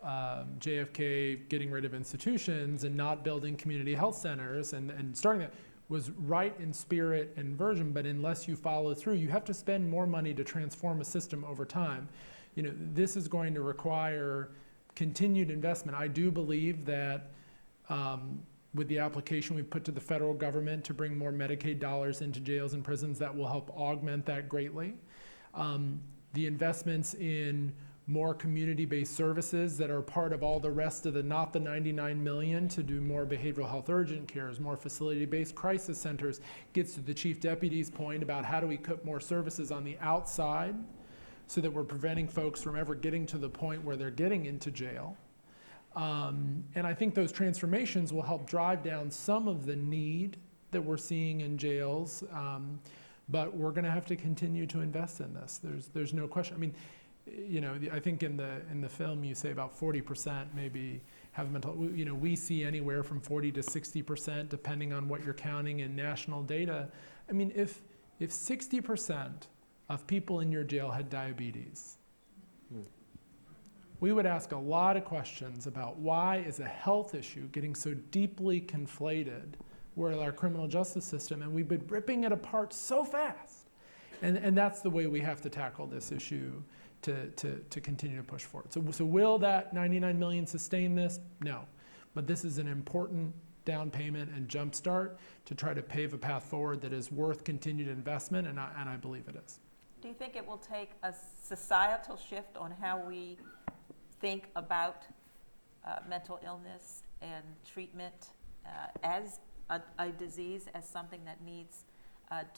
JFK getting rid of institutions and not building community health centers and starting that was right in spirit and version, but unless you follow through, you have to spend more money to transform a system over time. You know, this is going to require continued investment. I do believe that with the application we put to the federal government to bring more Medicaid dollars into jails and prisons, that will help augment that greatly. The investments in more community-based services that are part of all the rest of not the $99 million to do more behavioral health urgent cares, more facility-based crisis centers, gets to the chief deputy's point about how do we put more services on the outside so that we're preventing folks from ever getting to the point where they're getting into jail. And I think those transformations will help drive down some of the need that we're seeing in jails, but we're going to have to continue to invest in this. There's no question. I mean, you know, I think in the film you say about 40% maybe have mental, we see anywhere from 40 to 60%, depending on what you're counting in national data. I mean, if 60% of people in your jail had diabetes, we would ask a lot of questions about why is a health issue getting so deeply conflated with our criminal justice system, and we've been ripping it apart so fast. And that's the way we have to tackle this issue to continue to push forward. So will that 99 million sustain this? No. But this is an important down payment and jumpstart to try to pave a path forward that is worth continued investment, and I believe it is. Do you think it will take a societal shift on how we think about mental illness and treatment as a disease, as something that needs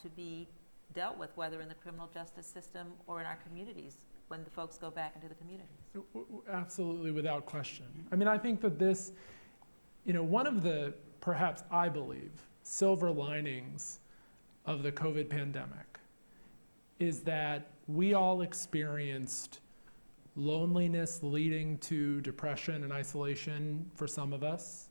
to be dealt with, whether in the criminal justice system or in our communities when the folks go back into the communities? Absolutely, without question. I mean, I think that this, one of the, perhaps I believe, silver linings of the COVID pandemic is that we all experienced loneliness leading to depression and isolation for some of us,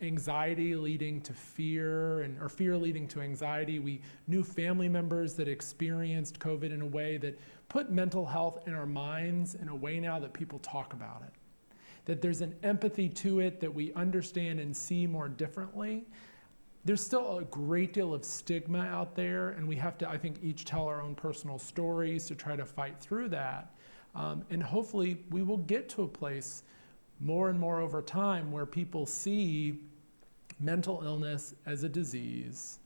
anxiety leading to fear, or fear leading to anxiety. We knew family members that experienced COVID in a way that put mental health in our minds in a way now that people talk about it. That there's an empathy to it that we understand and see more differently. There's still a great deal of stigma out there, and we have to, I think, each tell our own personal stories to try to fight through that. And hopefully we will get to a place more and more over time where people see mental illness as a disease,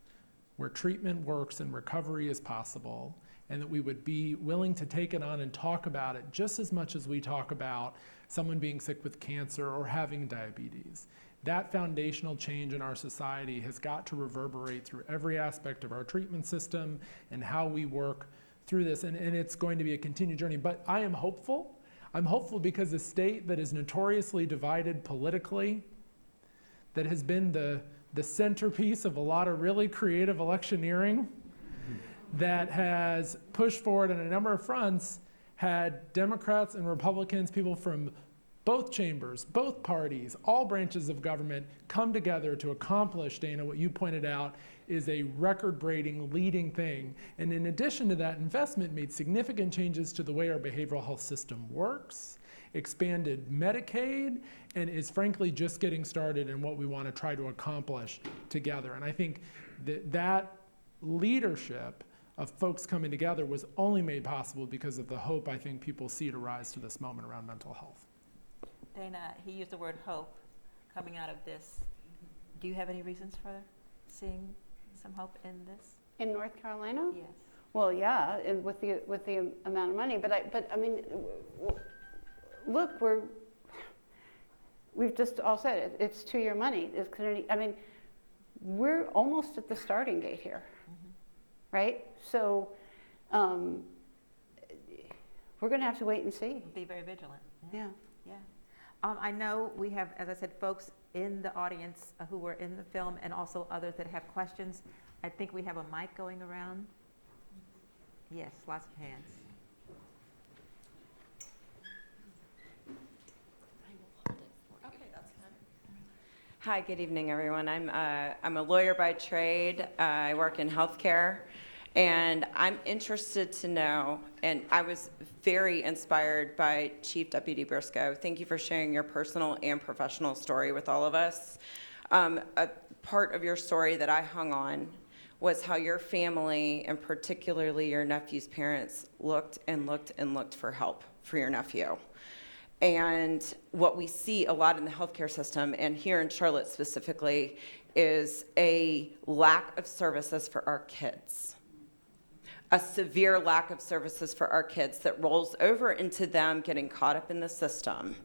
where treatment works and recovery is possible, and that we would be willing to take it on and talk about it just as much as we talk about someone being sick with cancer or having diabetes. That foundational change in our society has got to reverberate through every aspect of our treatment system and how we work through this, and it's going to be a continued journey. But I am hopeful. I'm hopeful because a state that is notoriously divided politically, that has been the centerpiece of a lot of really creative electioneering, that has pushed forward on a number of fronts, had Democrats and Republicans, people from both chambers, both parties, all branches of government come together to accomplish, Dana, what you pointed out is a record-breaking leading thing. And in addition to that, investment made significant changes to the way our behavioral health system works, expanded Medicaid, and is frankly just getting started in what we want to try to accomplish together. And I think that leadership of folks coming together was only made possible because of the hope I think people see to rise to this moment around mental health. Dana, he used the word hope coming out of this. Do you have any reasons for seeing some hope in this? In North Carolina? Yes. Well, yeah, and with the amount of money, but I mean, look, we've just all said it. It's 2-year money. I mean, we're almost at the starting gate here, right? So we're going to have to wait and see. Be very vigilant. Yeah. Yeah. I know we have, as I said, folks in the audience who were in the film and also others that have questions. I think we have a mic going around. Yes, lots of hands. Okay, that's fine. Hi, good evening, everyone. I'm a lawyer by trade. I work in healthcare. And I'm interested to know, and I was very inspired by Chief Deputy Briscoe. Thank you for sharing your personal and professional story with all of us. A part of your story that I hung on was how your family, and particularly your nephew's parents, looked and looked and looked for help for your nephew. And what we see a lot in the healthcare system, and here in Charlotte specifically, is a lack of services for our kids. A severe lack of services for our kids that rolls over into them getting caught up in the system.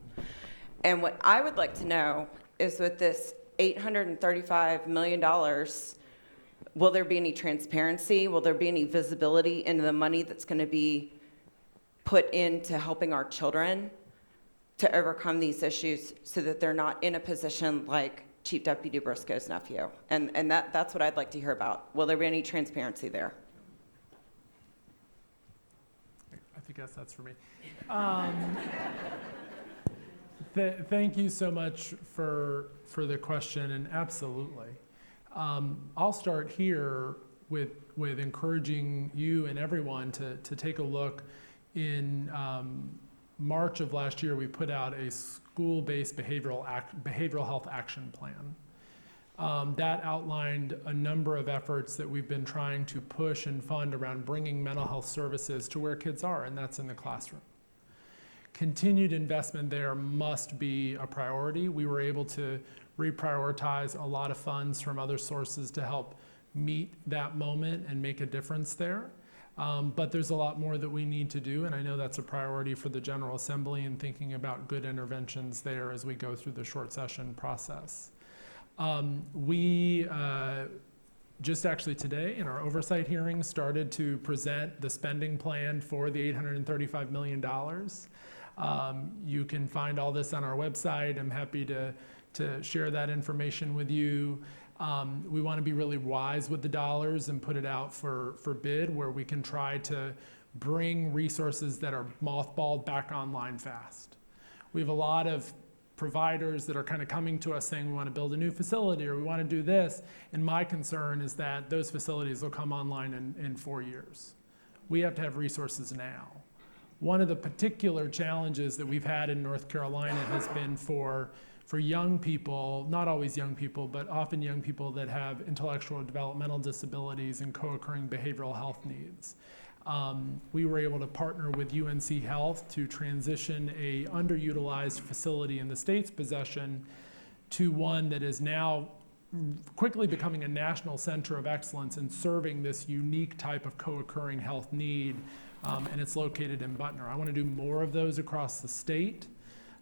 And what I would like to know is with this $835 million, will there be any transparency? Will there be any visibility into the money that's going to be put into helping our children to overcome these issues so that they're not in a position like Chief Deputy Briscoe's nephew? And that's what I'd like to hear about. Will there be any transparency there? I guess that's for me. Thank you so much for the question, and absolutely. I'll start here with encouraging you and everyone to take a look. In March of last year, we put out a school-based behavioral health action plan. That outlined a number of efforts that we've been trying to push and fund around bringing mental health services to where kids are, and that's in the classroom. Continued investment there must be a priority. We were able to reprioritize a lot of funds from other sources to help meet that moment and make a difference there. But there's a lot more that we need to do, and I know that's a priority for the General Assembly and thinking about good interventions there as we go through the short session process. We just actually today in our oversight hearing started to present the spending plan for the $835 million. You can find all this on our website. I'm happy to share that information with you. We want to be really wise with the dollars and put it out for bid where we can try to bring resources that are mothballed back online fast. We have a lot of providers that are kind of coming to us saying we want to build a new facility or we want to do this, and my concern is that those facilities will come online in 4 years. We have to have resources now. One of the particular challenges that we've had in North Carolina has been for young people, not always young people, but often young people that have intellectual or developmental disabilities and co-occurring behavioral health needs. We were able to partner with UNC Health to transition a underutilized facility in the state's possession to one that is now quickly becoming a national center of excellence in serving this unique type of co-occurring health need, and it's located in Butner. I want to do more of those across the state.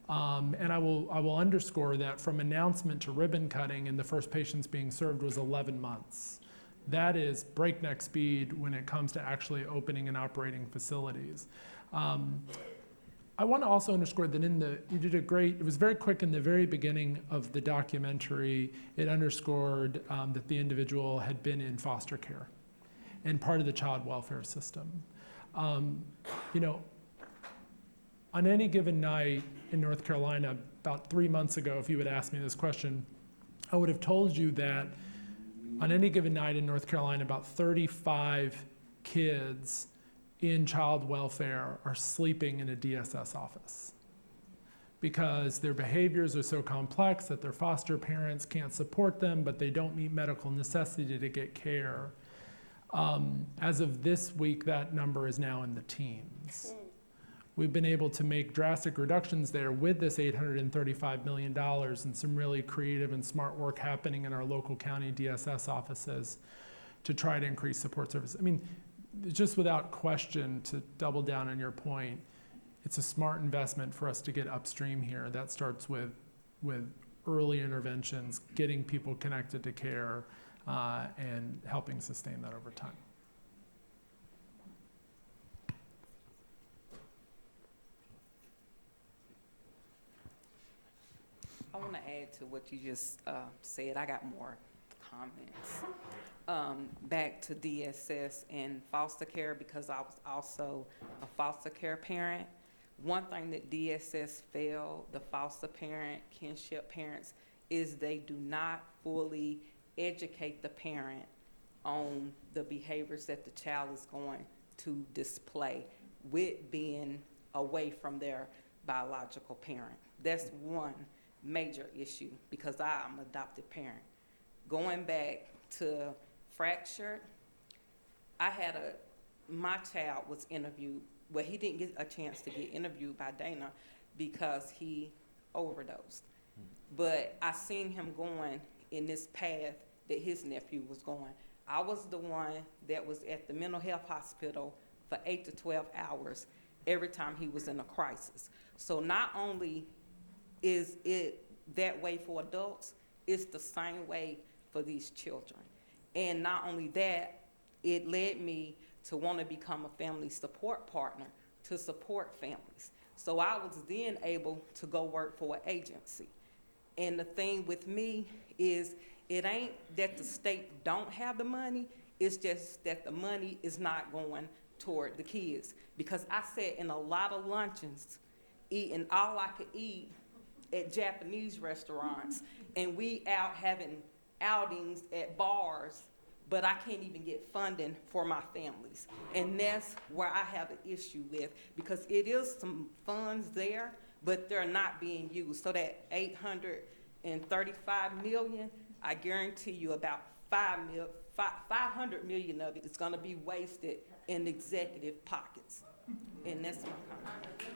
And I will underscore that from announcement to ribbon cutting and the first patients being served was 11 months. That is breakneck speed when it comes to actually opening and operating facilities. I want to also underscore that you did a great, it was very quick in the very beginning of the documentary. It underscored that the individual had been in foster care and part of the child welfare system. You know, on any given night in North Carolina, about 3 months ago, if you had asked me this question, I would have told you that on any given night in North Carolina, about 35 kids in child welfare are sleeping in a DSS office because their behaviors are so complex that their foster parents can't support them, but they don't meet medical necessity to get care. As of this week, that number is now in the teens. We've been able to make drastic reductions there with this $835 million and some really creative and smart work happening in our local county DSS offices to try to increase support services. I mean, just without question, to double down on your point, it's a smart investment for us to get upstream here. That starts with early interventions, getting people connected to care, and helping sustain that over time. I want to add to what you just said. I got more comments. Back to DSS and foster care, because I was also a foster care parent. One thing that DSS failed, the foster parent, kinship parents, is they do not fully educate the parent on the behaviors that the child is going to display with being away from their biological parent. That's one major issue because I'm an adopted parent. Going back to fractured, my child was interviewed. Well, he didn't get a chance to get interviewed by Dana because he overdosed. But I seen him going in this path that his nephew was going. I was the one that was at the mental health hospital for 8 to 12 hours every time he was in a crisis. So not only is it that way for adults, it's the same way for these children. And not only that, it led me to want to become a family support partner to support families. So I was then able to go work for an agency. And the thing with me is it ain't that the state don't have the money, it's just that the money is not going toward the kids. Because I sat in a lot of luncheons eating all I could eat at Japanese restaurants, and we out having outings at bars, but I can't even get funding for my families. And that's where I have an issue with, because it is some funds there, but they're not being used. So that 835 million, I guarantee you about 500 million of it is gonna be wasted in executive pockets. And that's my comment.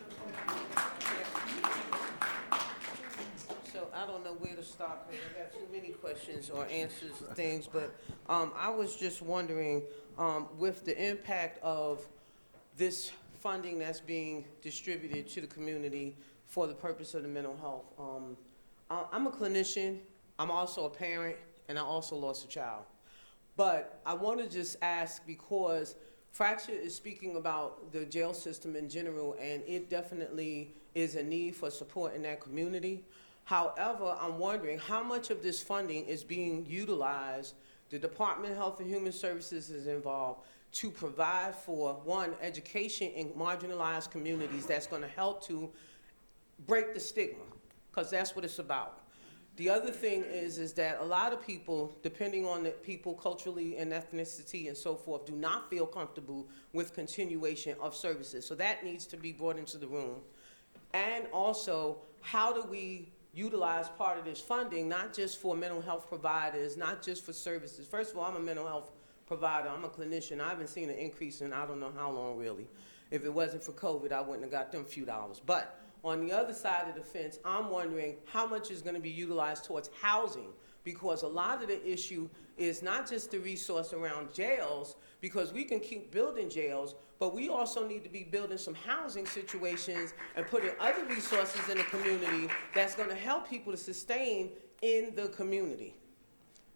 So I don't know where to start, because I got too many questions or answers to things, but I was just wondering, with the impact of this funding that's being distributed to the community for the purpose of the mental health. I'm a clinician, I'm also a parent, and I also lost a child. But I want to just ask, because Fracture is speaking about the jail system in general, and it definitely is a need for support in that community. However, I'm wondering how much of this funding is being utilized, the Department of Health and Human Services is involved, to provide for, one, education in marginalized communities that's going to help to break the stigma, because that's what it's about. The other thing is that a lot of people, depending on the people culturally and ethnicity and so forth, do not feel comfortable with continuation of services. So that needs to be brought into the room. And also, how do we utilize part of this funding, not just for mental health providers, not just for services. First of all, I'm a mental health provider. I'm a clinician. I haven't seen an increase in I don't know how long, really. If it wasn't for COVID, I wouldn't have got them few dollars. But on the other side of the fence, I'm wondering how much is going to be utilized towards housing, because a lot of the issue is not just the resource around jails, because we can keep building jails, but we also need to be building some housing situations and putting other resources in the community that's going to help people to sustain in the community.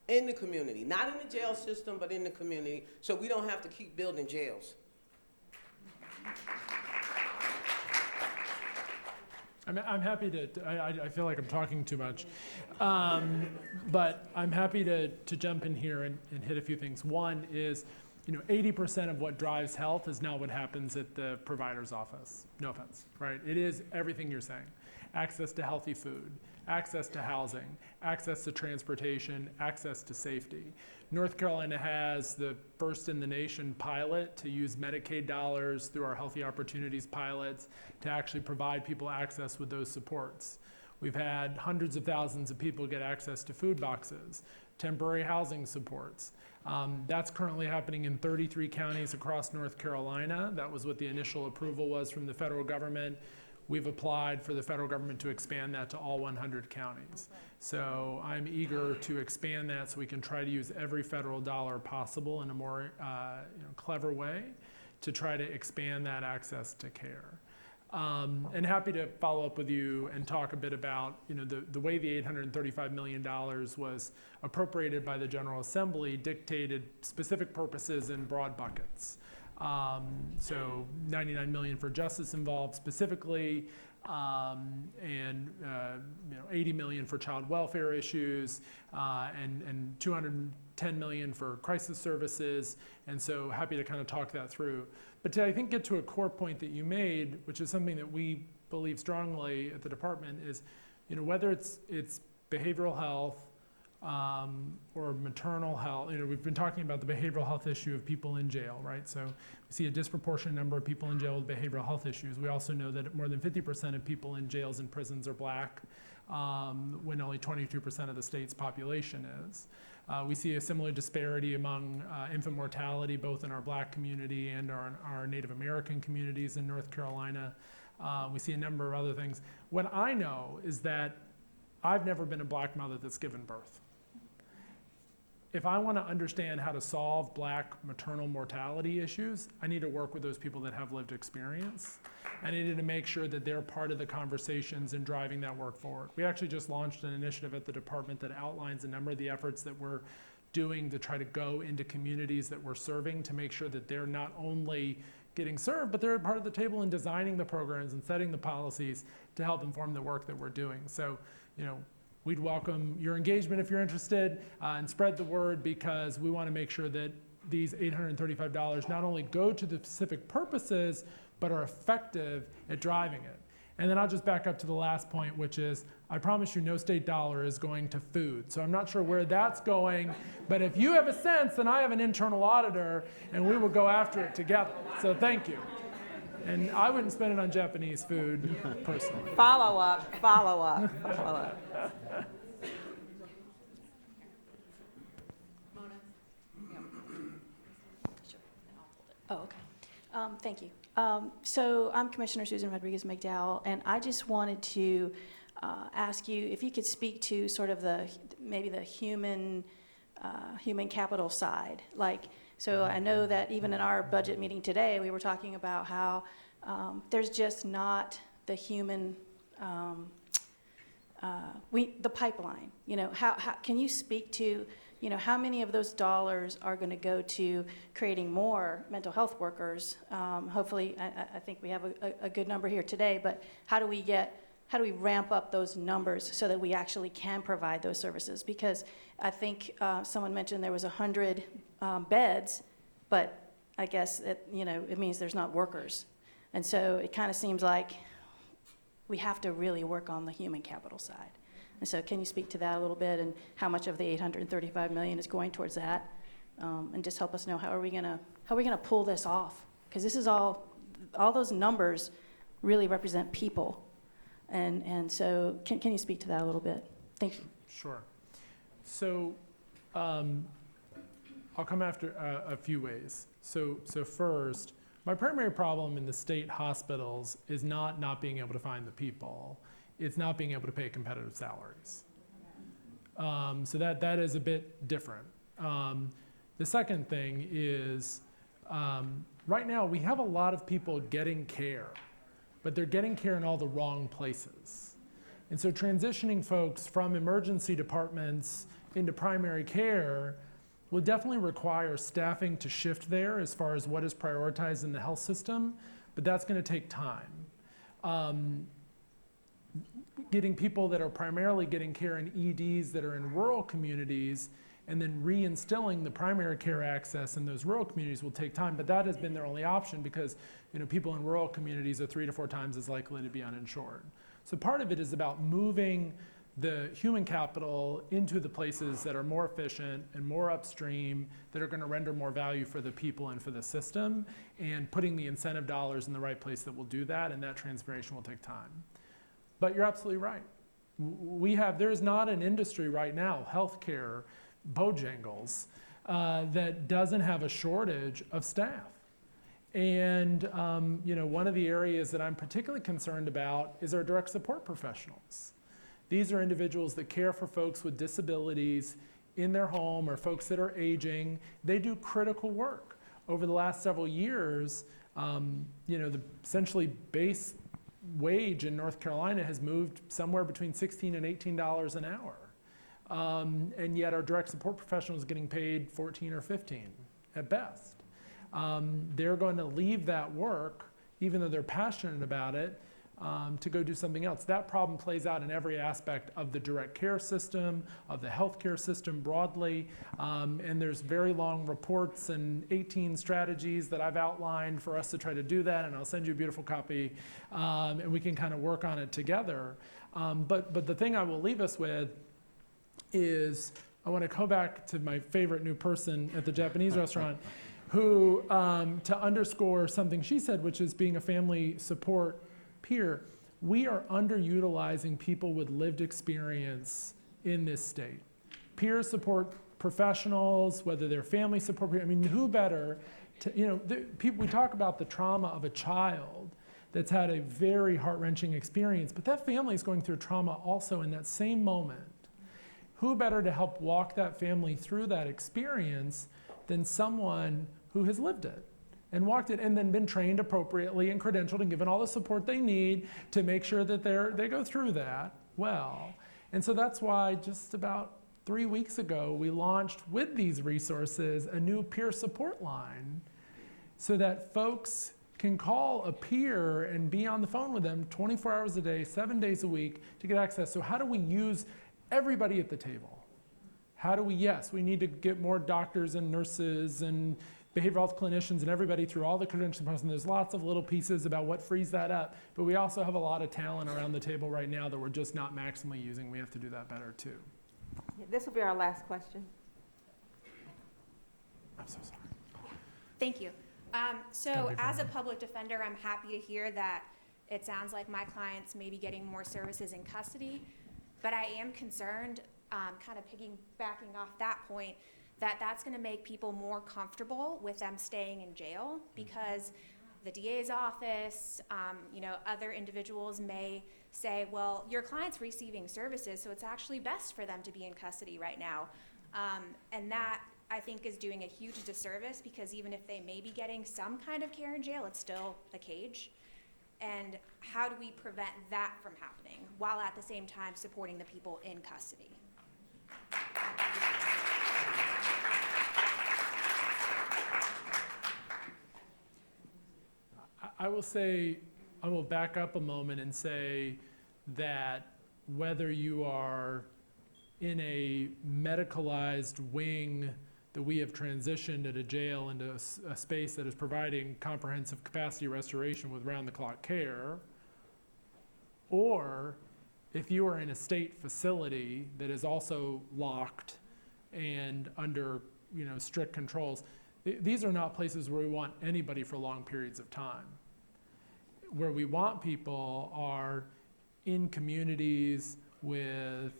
In the community, not in the jail system, but in the community, so we don't have to keep building jails. I'm happy to, I feel like I'm talking too much, but I'm happy to jump in here and hit a few things. One is, 80% of what drives health is not what happens at the provider's office. No offense, right? It is everything you're saying. Access to healthy food, access to housing, access to transportation, access to safety. North Carolina has the first in the nation pilot to use Medicaid dollars through our Healthy Opportunities pilots to actually provide people access with those supports. We've had hundreds of thousands of people get access to food boxes, temporary housing supports. That's currently happening in 33 counties across North Carolina. That was what the initial approval was from the federal government. We've applied for the federal government to expand that to all 100 counties. So I'm eager to expand that so we can try to use every federal dollar possible in a more clever way to try to expand that access to care. And happy to follow up with you and talk a bit about the way the $835 million was appropriated by the General Assembly dictated specific purposes in broad buckets. So $99 million for justice involved specifically, and $80 million for child welfare issues, and $210 million for crisis services. And so happy to kind of talk that through. But to, I think, get to a core point that you made, which is something that we believe strongly at the department, is whether it's behavioral health, or maternal health. We've been talking about the behavioral health issue of people in jail, right? So we see a disproportionate number of people in jail with behavioral health issues. We also know that more than 50% of people in jails and prisons are Black, when only 22% of the state's population is. We see a similar disparity among infant mortality, both in our Black community and our Native American communities in North Carolina. We see a number of other things. What I know is that I've never been a Black mother that's given birth. If I want to understand how to solve Black maternal mortality issues, I need to work with those people that have lived experience. I needed to make sure that they're part of the conversations and driving that work forward. We actually just launched an initiative at the department that outlines a number of the efforts that we're doing to try to go into communities that we're serving to make sure that they're not only getting served, but they're part of the table in designing the programs and setting the policies to help inform the work that we're doing. So, we'd welcome your engagement if you're interested, and spread the word, because we want to make sure that these $835 not only go to the specific purposes, but are effective at driving it. And then I'll just back up to the last point, which is, I promise you no state dollar is going to food. So I'm not sure where that's going, but if you have a sense, then I have an internal auditor, and we will go after it together. So thank you. And I wouldn't spend it on Japanese food, personally. Follow up, follow up, follow up. Oh, okay. Thank you. So I'm Commissioner Susan Rodriguez-McDowell, and I just wanted to ask you if you could speak to sort of maybe the human capital side. So I know that even in our budget meeting today, we were talking about how there's just not the human, the pipeline. How can you speak to how many of those dollars are going to go to creating more mental health workers? Hopefully, I think we have a good number here today, but how do we ramp up those numbers so that we actually can provide those services? Because I think someone mentioned there was 100 beds, but I guess it means there's not workers. And so it kind of seems like we have to really work on the human capital side. And so can you speak to that a little bit, and how much of the $835 million is going towards that? And just help us know how are we gonna pull this off? Because this is all those numbers really represent people. And so can you speak to that a little bit? Thank you. Sure. So I'll come after a few ways. So first, my primary problem in the state hospitals is not being able to find the people. It's not being able to pay competitive salaries. So that is a bit different. The second thing is, right now we have a lot of people getting care, but they're getting care in all the wrong places. And so transitioning folks from emergency departments into primary care will definitely require staffing to shift there as far as what is prioritized in the health system, but that's going to take time. Getting people that are primarily getting care in EDs that are in rural communities and then reinstilling the primary care access in those rural communities will take time, but that has been their only option because people in rural communities are 3 to 4 times as likely to be uninsured. So part of it is about moving the human capital into the places that are more efficient and more upstream, that are going to render more value for the people and for the system, and putting the incentive dollars in the right place that will do that, and that transformation will take time. But you're absolutely right. There is not an industry right now, healthcare, Bojangles, that doesn't have a shortage of staff. And one of the areas that I'm particularly concerned about is our direct support professionals. These are individuals that care for folks with disabilities in their home or folks that are aging. They do critical work. Over the last several years, the essentially base wage in North Carolina has moved somewhere between $16 and $18 an hour. And yet our direct support professionals are getting paid $14 or $15 at best. They're going to leave that work, even though they're passionate about it, to go do something else. That problem plays out in every aspect of the direct care system, of the healthcare system broadly, and there's very long reports and 18 strategies that I've outlined for us to try to do that, and I'll send you a beautiful copy, and we can kind of work on it together. But the thing I will leave us with is I want to go back to my favorite new person at the Japanese restaurant who, to underscore something she said, which is being a family support peer, we are underutilizing people with lived experience in this state. Peer support professionals, whether they're family support, who better to, we talk about the trauma of a child that's had a very heart-wrenching experience, but that family is going through trauma also in that same moment. Who better to help walk that family through that experience than someone who has lived it and walked it and then been trained appropriately and credentialed and given all the support they need to make sure that they go through that well. And so that's why just about 3 weeks ago, we launched with these resources a new peer support line so that folks can call a peer and be on the phone with them 24 hours a day, 7 days a week to get access. So how do we use everybody at the table? How do we, yes, we need to get more doctors and nurses and behavioral health clinicians and everybody through all the credentialing process. And there's lots of little pieces about what frees that up. But we also have a lot of talent around the table right now that we're just not maximally using. We have to do that better too. This will be our last question. I'm so sorry. Thank you. So as a public defender, I'm happy to hear that it sounds like my clients may be getting more services in custody, but I am concerned, kind of piggybacking off that point, that that's going to make people more comfortable with them staying in jail because the DA's office, other individuals may say, well, your client's receiving services, so it's actually best for them to be in custody right now. And that, I think, is doing a huge disservice because even if they may be getting some kind of care in jail, it's still a cage. And how do we prevent that from happening while at the same time supporting the people in custody? I will back up a moment and say that whether you are in a medicalized wing that we have transitioned at a jail into a space that is providing comprehensive capacity restoration with round-the-clock care, or if you are in a state facility that is also locked and under strict controls, these are not places where we want anybody for long periods of time. Where we want people are in communities with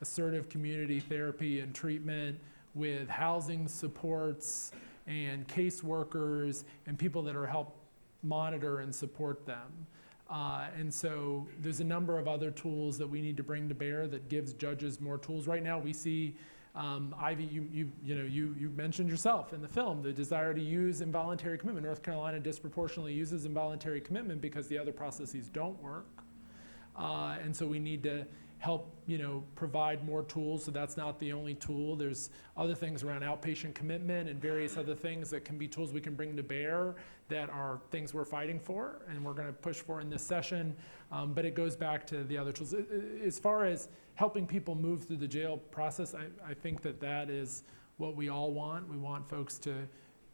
assertive community therapy and treatment, with housing supports and caseworkers and people that are help monitor and support them. And so there's a number of other tools that we need to bring to bear that gives judges more tools. Right now we see, Ivy, you mentioned yourself in the film, the desire to use involuntary commitment. North Carolina disproportionately uses involuntary commitment because the other processes don't work. And so we need to help provide more tools, so that's not the only tool. There's other things around outpatient commitment and various other things that can be tools we can bring to bear that are things we're fighting for and we're going to push for in this session, but it goes back to the other tools. As far as helping people move through the jail process, I think that is what we all want. We want folks to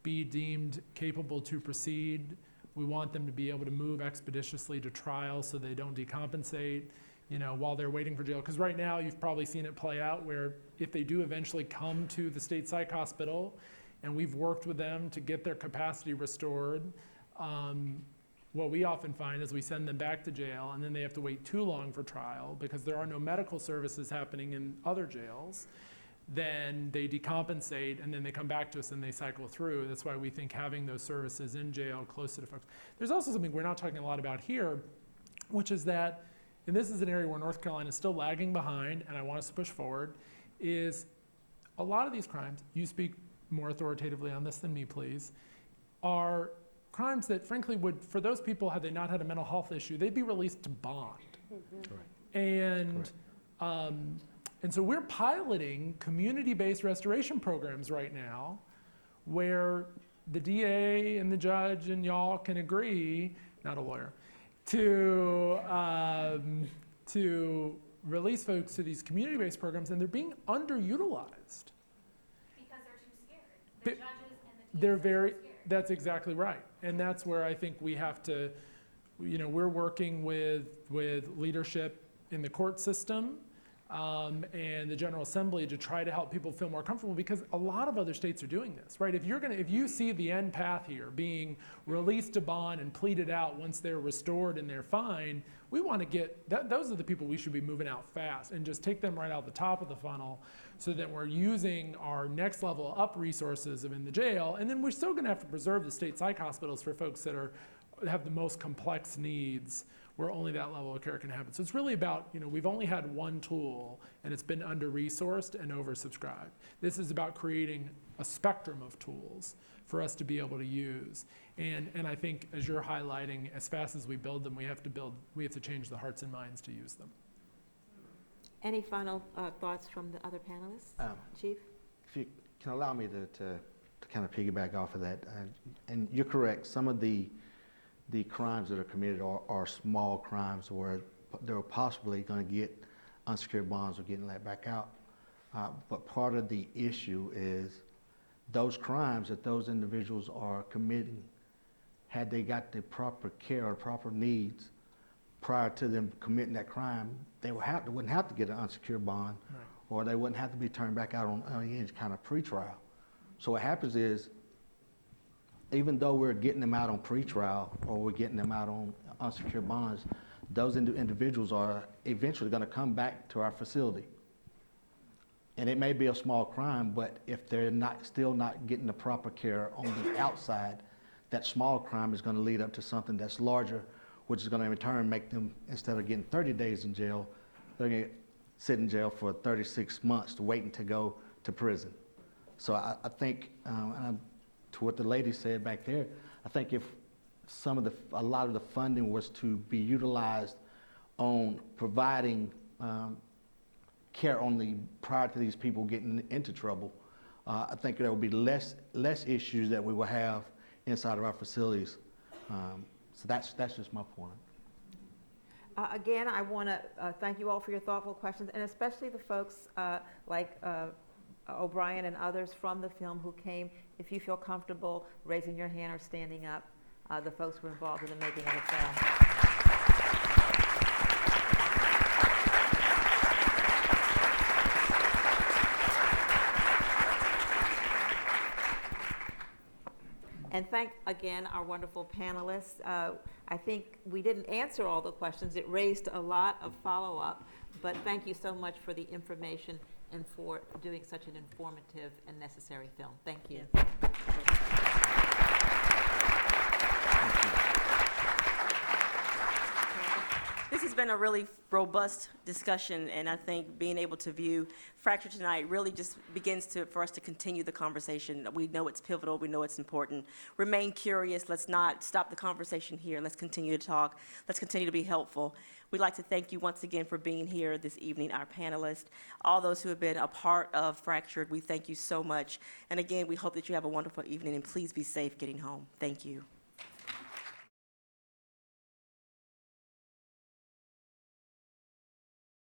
be deemed capable to proceed. We want them to be able to move expeditiously to trial so they don't decompensate while they're waiting for jail. Because right now, you've probably seen it play out where if they do eventually come to the state psych hospital and we've worked with them to get their capacity restored, what we often find is we send them back to jail and then they have to wait too long for trial because there are no medical services happening in other jails. Then they decompensate and then they come back to us and they cycle through. That's why we think having those services in jail closer to folks. There's also something we're not talking a lot about here, which is that, and this is an area where North Carolina is still lagging behind, and I want us to push forward, is a lot of these crimes, you speak more authoritatively on this than me, please, are crimes that frankly would, for those people, had they not had a mental health issue, they'd be released to bond. And so we're piloting community-based restoration programs right now where the DA and the judge and y'all can agree, not a lawyer, to release folks to these community-based programs, and they're being underutilized. Because they're too scared. The judges and the They're very, that's exactly right. And that's where I think we have to, we're working with leadership in the court system and the General Assembly to try to help people feel more comfortable, because a lot of other states are doing this, right? If you see the end path here being released to bond and pleaded out once they're restored and they're fine, we want to get, those are the people we should be moving out fast and just take them right out the top of the funnel so that we're using our next level up resources in the jail. And then we're still going to have to preserve the state psych hospitals for folks that have the most complex needs, where only that level of care can happen. So it's really about, we've only had one tool and it's been under-resourced and oversubscribed. This is about creating a spectrum of tools for us to be able to use. And I think, as you're highlighting, as fast as we build them, we have to change the hearts and minds to use them. Any final thoughts from the other panelists? Chief? If you can allow me to kind of piggyback off of that, and you're correct, some of the crimes that are committed are small crimes where they're possibly going to get unsecured bonds or getting let back out. But part of the issue is those crimes that those individuals are committing, had they got the proper care or proper needs prior to them committing that crime, they wouldn't have to get an unsecured bond, or they wouldn't have to be turned back out on any kind of pretrial. So what happens is, even though we're getting them out on pretrial or we're getting them out on unsecured bonds, those individuals are eventually going to come back to our facility. And it may be a small crime, but if they're still not getting the proper care on the outside, that small crime is going to lead up to something that's larger, which is going to in turn make them, instead of getting 30 days in jail, they're going to sit in jail for 36 months waiting to go to prison. So I think, to what the lady said back there, I think if a lot of the funding was to be utilized on providing care prior to these people getting into trouble, I think there will be less issues that we will have inside of our facilities. So that's just my point. Again, I want to thank you all for your thoughtful questions, and especially the folks like O'Brien and others from the film who came. If you feel comfortable raising your hand or standing up, the folks who were involved in the making of the film. And thank, again, our wonderful panelists. I think we didn't answer all the questions. It raised a lot of follow-up, but thank you so much for the information and for doing such an informative and necessary film. Thank you. This has been a really robust discussion, and I think being able to view Fractured tonight really just begins for us to continue the conversation. We know it's pivotal. We know it's important. Remain curious. Let's not stop the conversation here. Let's continue to talk. Let's continue to be helpful. We'd like to thank you once again for being here this evening, our panelists, all those who have been a part of Fractured. We thank you so much. And again, we hope that you have a wonderful evening, and please be safe getting home. Thank you.